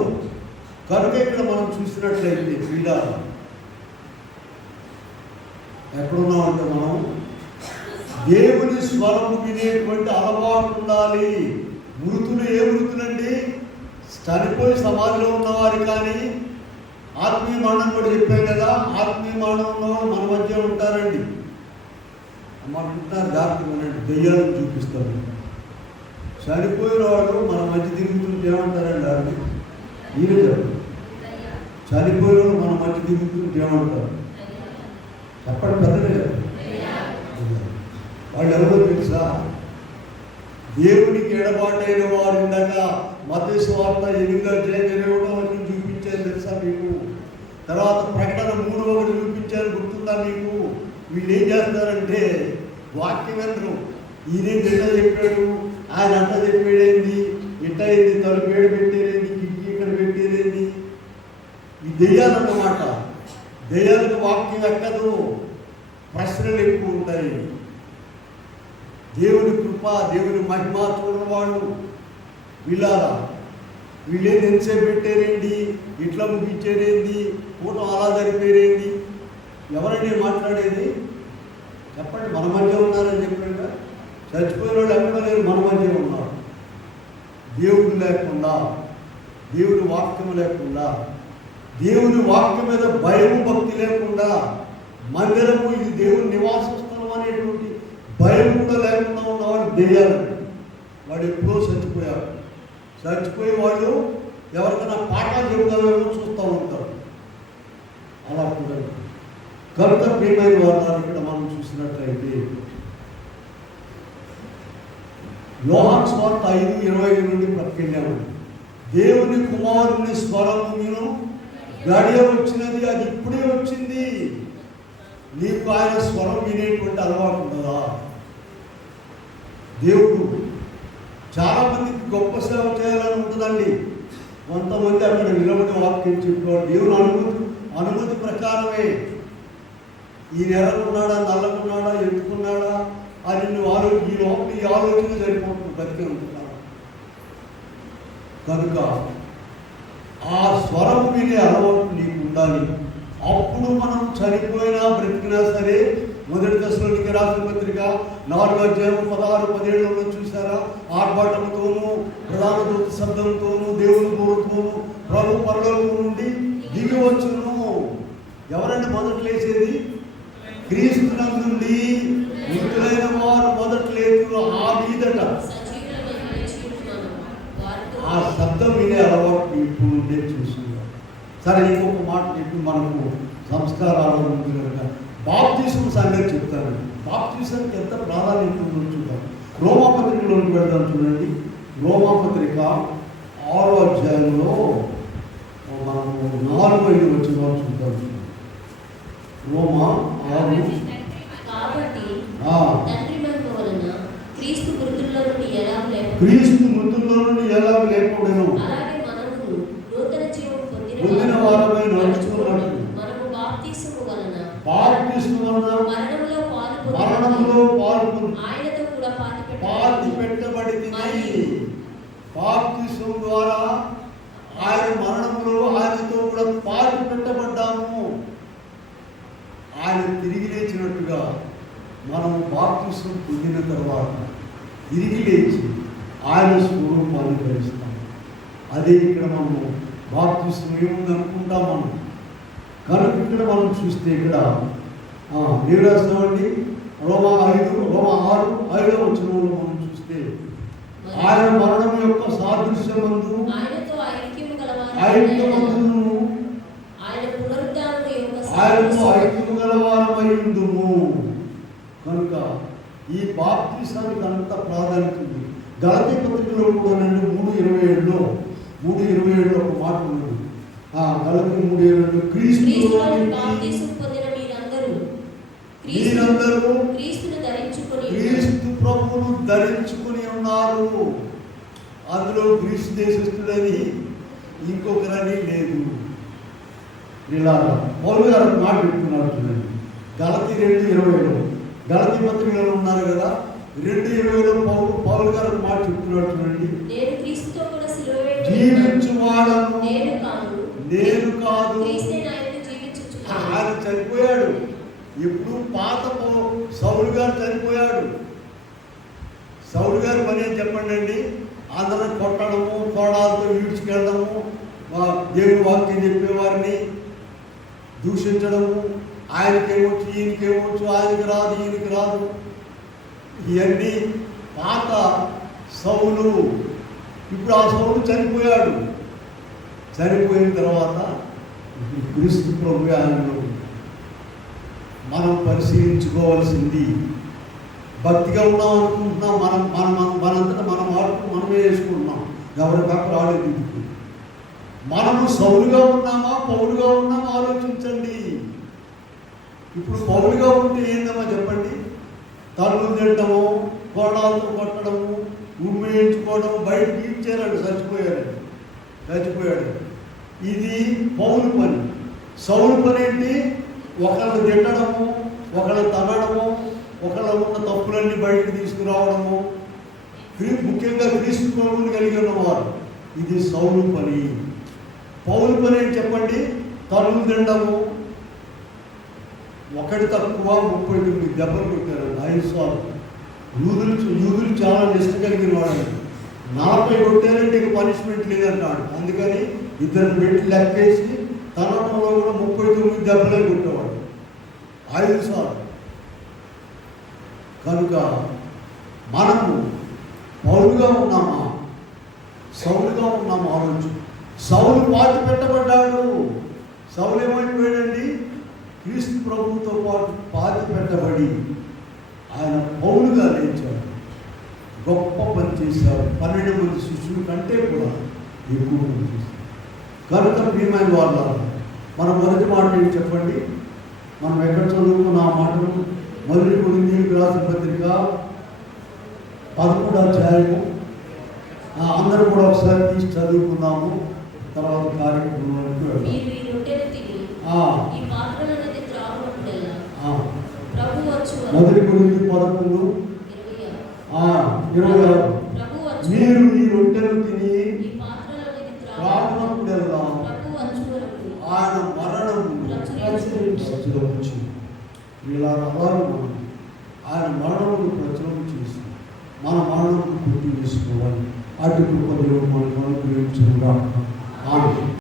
కనుక ఇక్కడ మనం చూసినట్లయితే పీడ ఎక్కడున్నామంటే, మనం దేవుని స్వరము వినేటువంటి అలవాటు ఉండాలి. మృతులు ఏ మృతులండి? చనిపోయి సమాధిలో ఉన్నవారు కానీ, ఆత్మీయ మరణం కూడా చెప్పాం కదా, ఆత్మీయ మరణం ఉన్నవారు మన మధ్య ఉంటారండి. మాకుంటున్నారు, జాగ్రత్తగా ఉండండి, దెయ్యాలను చూపిస్తారు. చనిపోయిన వాడు మన మధ్య తిరుగుతుంటే ఏమంటారండి? అది మీరు చనిపోయిన వాడు మన మధ్య తిరుగుతుంటే ఏమంటారు? చెప్పండి, పెద్దలే. వాళ్ళు ఎవరో తెలుసా? దేవునికి ఎడబాటైన వారు. ఇందాక మత్తయి సువార్త 8వ అధ్యాయం 21వ వచనం చూపించారు తెలుసా మీకు? తర్వాత ప్రకటన 3:1 చూపించారు, గుర్తుందా మీకు? వీళ్ళు ఏం చేస్తారంటే వాక్యం వినరు. ఈయన ఎట్లా చెప్పాడు, ఆయన అంట చెప్పేదేంది, ఇట్ట అయింది, తలుపు ఏడు పెట్టేదేంది, కిటికీ ఇక్కడ పెట్టేదేంది. ఈ దెయ్యాలన్నమాట. దెయ్యాలకు వాక్యం ఎక్కదు, ప్రశ్నలు ఎక్కువ ఉంటాయి. దేవుని కృప, దేవుని మహిమ చూడవాడు వీళ్ళారా. వీళ్ళేది ఎంతసేపు పెట్టారేంటి, ఇట్లా ముగించారేంది, కూటం అలా జరిపేరేంది. ఎవరండి మాట్లాడేది? చెప్పండి. మన మధ్య ఉన్నారని చెప్పాడు. చచ్చిపోయిన వాళ్ళు ఎక్కడ లేరు, మన మధ్య ఉన్నారు. దేవుడు లేకుండా, దేవుని వాక్యం లేకుండా, దేవుని వాక్యం మీద భయం భక్తి లేకుండా, మందిరము ఇది దేవుని నివాస స్థలం అనేటువంటి భయం కూడా లేకుండా ఉన్నవాడు దెయ్యాలు. వాడు ఎప్పుడో చచ్చిపోయారు. చచ్చిపోయి వాళ్ళు ఎవరికైనా పాఠాలు చెబుతామేమో చూస్తూ ఉంటారు. అలా కూడా కనుక ప్రియమైన వారు ఇక్కడ మనం చూసినట్లయితే యోహాను సువార్త 5:25 నుండి పట్టుకెళ్ళాము. దేవుని కుమారుని స్వరము నేను గడియ వచ్చినది, అది ఇప్పుడే వచ్చింది. నీకు ఆయన స్వరం వినేటువంటి అలవాటు ఉన్నదా? దేవుడు చాలా మందికి గొప్ప సేవ చేయాలని ఉంటుందండి. కొంతమంది అక్కడ నిలబడి వాక్యం చెప్పేవాడు దేవుని అనుమతి ప్రకారమే. ఈ నెలకున్నాడా, నల్లకున్నాడా, ఎత్తుకున్నాడా అని నువ్వు ఈ లోపల ఈ ఆలోచన సరిపోతుంది బతికే ఉంటున్నాడు. కనుక ఆ స్వరం వినే అలవాటు నీకు ఉండాలి. అప్పుడు మనం చనిపోయినా బ్రతికినా సరే, మొదటి దశలోనికి రాసిన పత్రిక 4:16-17 చూసారా, ఆర్భాటంతోనూ ప్రధాన దూత శబ్దంతోనూ దేవుని దూరంతోనూ ప్రభు పరలోకం నుండి దిగి వచ్చును. ఎవరండి మొదట లేచేది? క్రీస్తునందుండి మృతులైన వారు మొదట లేచును. ఆ మీదట ఆ శబ్దం వినే అలవాటు ఇప్పుడు ఉండే చూస్తున్నారు. సరే, ఇంకొక మాట చెప్పి మనకు సంస్కారాలు ఉంది కనుక బాప్తిసం సంగతి చెప్తాను. బాప్తిసానికి ఎంత ప్రాధాన్యత ఉందో చూద్దాం. రోమాపత్రికలోకి వెళ్దాం. చూడండి, రోమాపత్రిక 6వ అధ్యాయంలో మనము 4-5 వచ్చిన వాళ్ళు చూద్దాం. రోమా 6. కాబట్టి తండ్రి మహిమ వలన క్రీస్తు మృతుల్లో నుండి ఎలా లేపబడెను, అలాగే మనము నూతన జీవం పొందిన వారమై నడుచుకున్నట్టు మనము బాప్తిసము వలన మరణంలో పాల్గొని ఆయనతో కూడా పాతి పెట్టబడింది. బాప్తిసం ద్వారా ఆయన మరణంలో ఆయనతో కూడా పాతి పెట్టబడ్డాము. ఆయన తిరిగి లేచినట్టుగా మనం బాప్తిసం పొందిన తర్వాత తిరిగి లేచి ఆయన స్వరూపాన్ని ధరిస్తాం. అదే ఇక్కడ మనము బాప్తిసం ఏముంది అనుకుంటాం మనం. కనుక ఇక్కడ మనం చూస్తే ఇక్కడ ఏం రాస్తామండి? రోమా 6:5 వచనంలో మనం చూస్తే ఆయన మరణం యొక్క సాదృశ్యమందు ఆయనతో ఐక్యము గలవారమైందుము. కనుక ఈ బాప్తిసానికి అంత ప్రాధాన్యత ఉంది. గలతీ పత్రికలో కూడా 3:27లో ఒక మాట ఉన్నది. గలతీ 3:27 క్రీస్తు ప్రభువును ధరించుకుని ఉన్నారు. అందులో గ్రీసు దేశస్తుడని ఇంకొకరని లేదు. ఇలా పౌలు గారు మాట పెట్టుకున్నారు చూడండి. గలతీ 2:20లో గలతీ పత్రికలో ఉన్నారు కదా, 2:20లో పౌలు గారు మాట చెప్తున్నాడు చూడండి. జీవించువాడను నేను కాదు. ఆయన చనిపోయాడు. ఇప్పుడు పాత సౌలు గారు చనిపోయాడు. సౌలు గారి పని ఏం చెప్పండి అండి? అందరం కొట్టడము, కోడాలతో ఈడ్చుకెళ్ళడము, దేవుని వాక్యం చెప్పేవారిని దూషించడము, ఆయనకేమొచ్చు ఈయనకేమొచ్చు, ఆయనకి రాదు ఈయనకి రాదు, ఇవన్నీ పాత సౌలు. ఇప్పుడు ఆ సౌలు చనిపోయాడు. చనిపోయిన తర్వాత క్రీస్తు ప్రభు ఆయనలో మనం పరిశీలించుకోవాల్సింది. భక్తిగా ఉన్నాం అనుకుంటున్నాం, మనంతటా మన మార్పు మనమే వేసుకుంటున్నాం. ఎవరి పక్క రాలేదు. మనము సౌలుగా ఉన్నామా పౌలుగా ఉన్నామా ఆలోచించండి. ఇప్పుడు పౌలుగా ఉంటే ఏందమ్మా చెప్పండి? తల్లు తిట్టడము, గోడాలతో కొట్టడము, ఉమ్మేయించుకోవడం, బయటకు ఈడ్చేయాలండి. చచ్చిపోయాడు. ఇది పౌలు పని. సౌలు పని ఏంటి? ఒకళ్ళు తిట్టడము, ఒకళ్ళు తనడము, ఒకళ్ళ ఉన్న తప్పులన్నీ బయటకు తీసుకురావడము, ముఖ్యంగా క్రీస్తు ప్రభువుని కలిగి ఉన్నవారు. ఇది సౌలు పని. పౌలు పని ఏంటి చెప్పండి? తలులు తినడము. ఒకటి తక్కువ 39 దెబ్బలు కొట్టారు 5 సార్లు. యూదులు చాలా నిష్ట కలిగిన వాడు. 40 కొట్టారంటే ఇక పనిష్మెంట్ లేదంటాడు. అందుకని ఇద్దరిని పెట్టి లెక్కేసి తనలో కూడా 39 దెబ్బలే కొట్టేవాడు 5 సార్లు. కనుక మనము పౌలుగా ఉన్నామా, సౌలుగా ఉన్నామా ఆలోచన. సౌలు పాతి పెట్టబడ్డాడు. సౌలు ఏమైపోయాడండి? క్రీస్తు ప్రభువుతో పాటు పాతి పెట్టబడి ఆయన పౌలుగా లేచాడు. గొప్ప పని చేశారు. 12 మంది శిష్యుల కంటే కూడా ఎక్కువ పని చేశారు. కనుక ప్రియమైన వాళ్ళ మన మొదటి మాట ఏంటి చెప్పండి? మనం ఎక్కడ చదువుకున్న ఆ మాటలు? మొదటి కొరింథీయులకు రాసిన పత్రిక 11వ అధ్యాయము. అందరూ కూడా ఒకసారి తీసి చదువుకున్నాము. తర్వాత కార్యక్రమానికి వెళ్దాం. మొదటి కొరింథీ 11:26. మీరు ఈ రొట్టెలు తిని త్రాగునప్పుడెల్లా ఆయన మరణము ప్రచురించి ఇలా రవాలు ఆయన మరణమును ప్రచురం చేసి మన మరణమును పూర్తి చేసుకోవాలి. అటు కృప దేవుడు మనకు అనుగ్రహించుగా. ఆమేన్.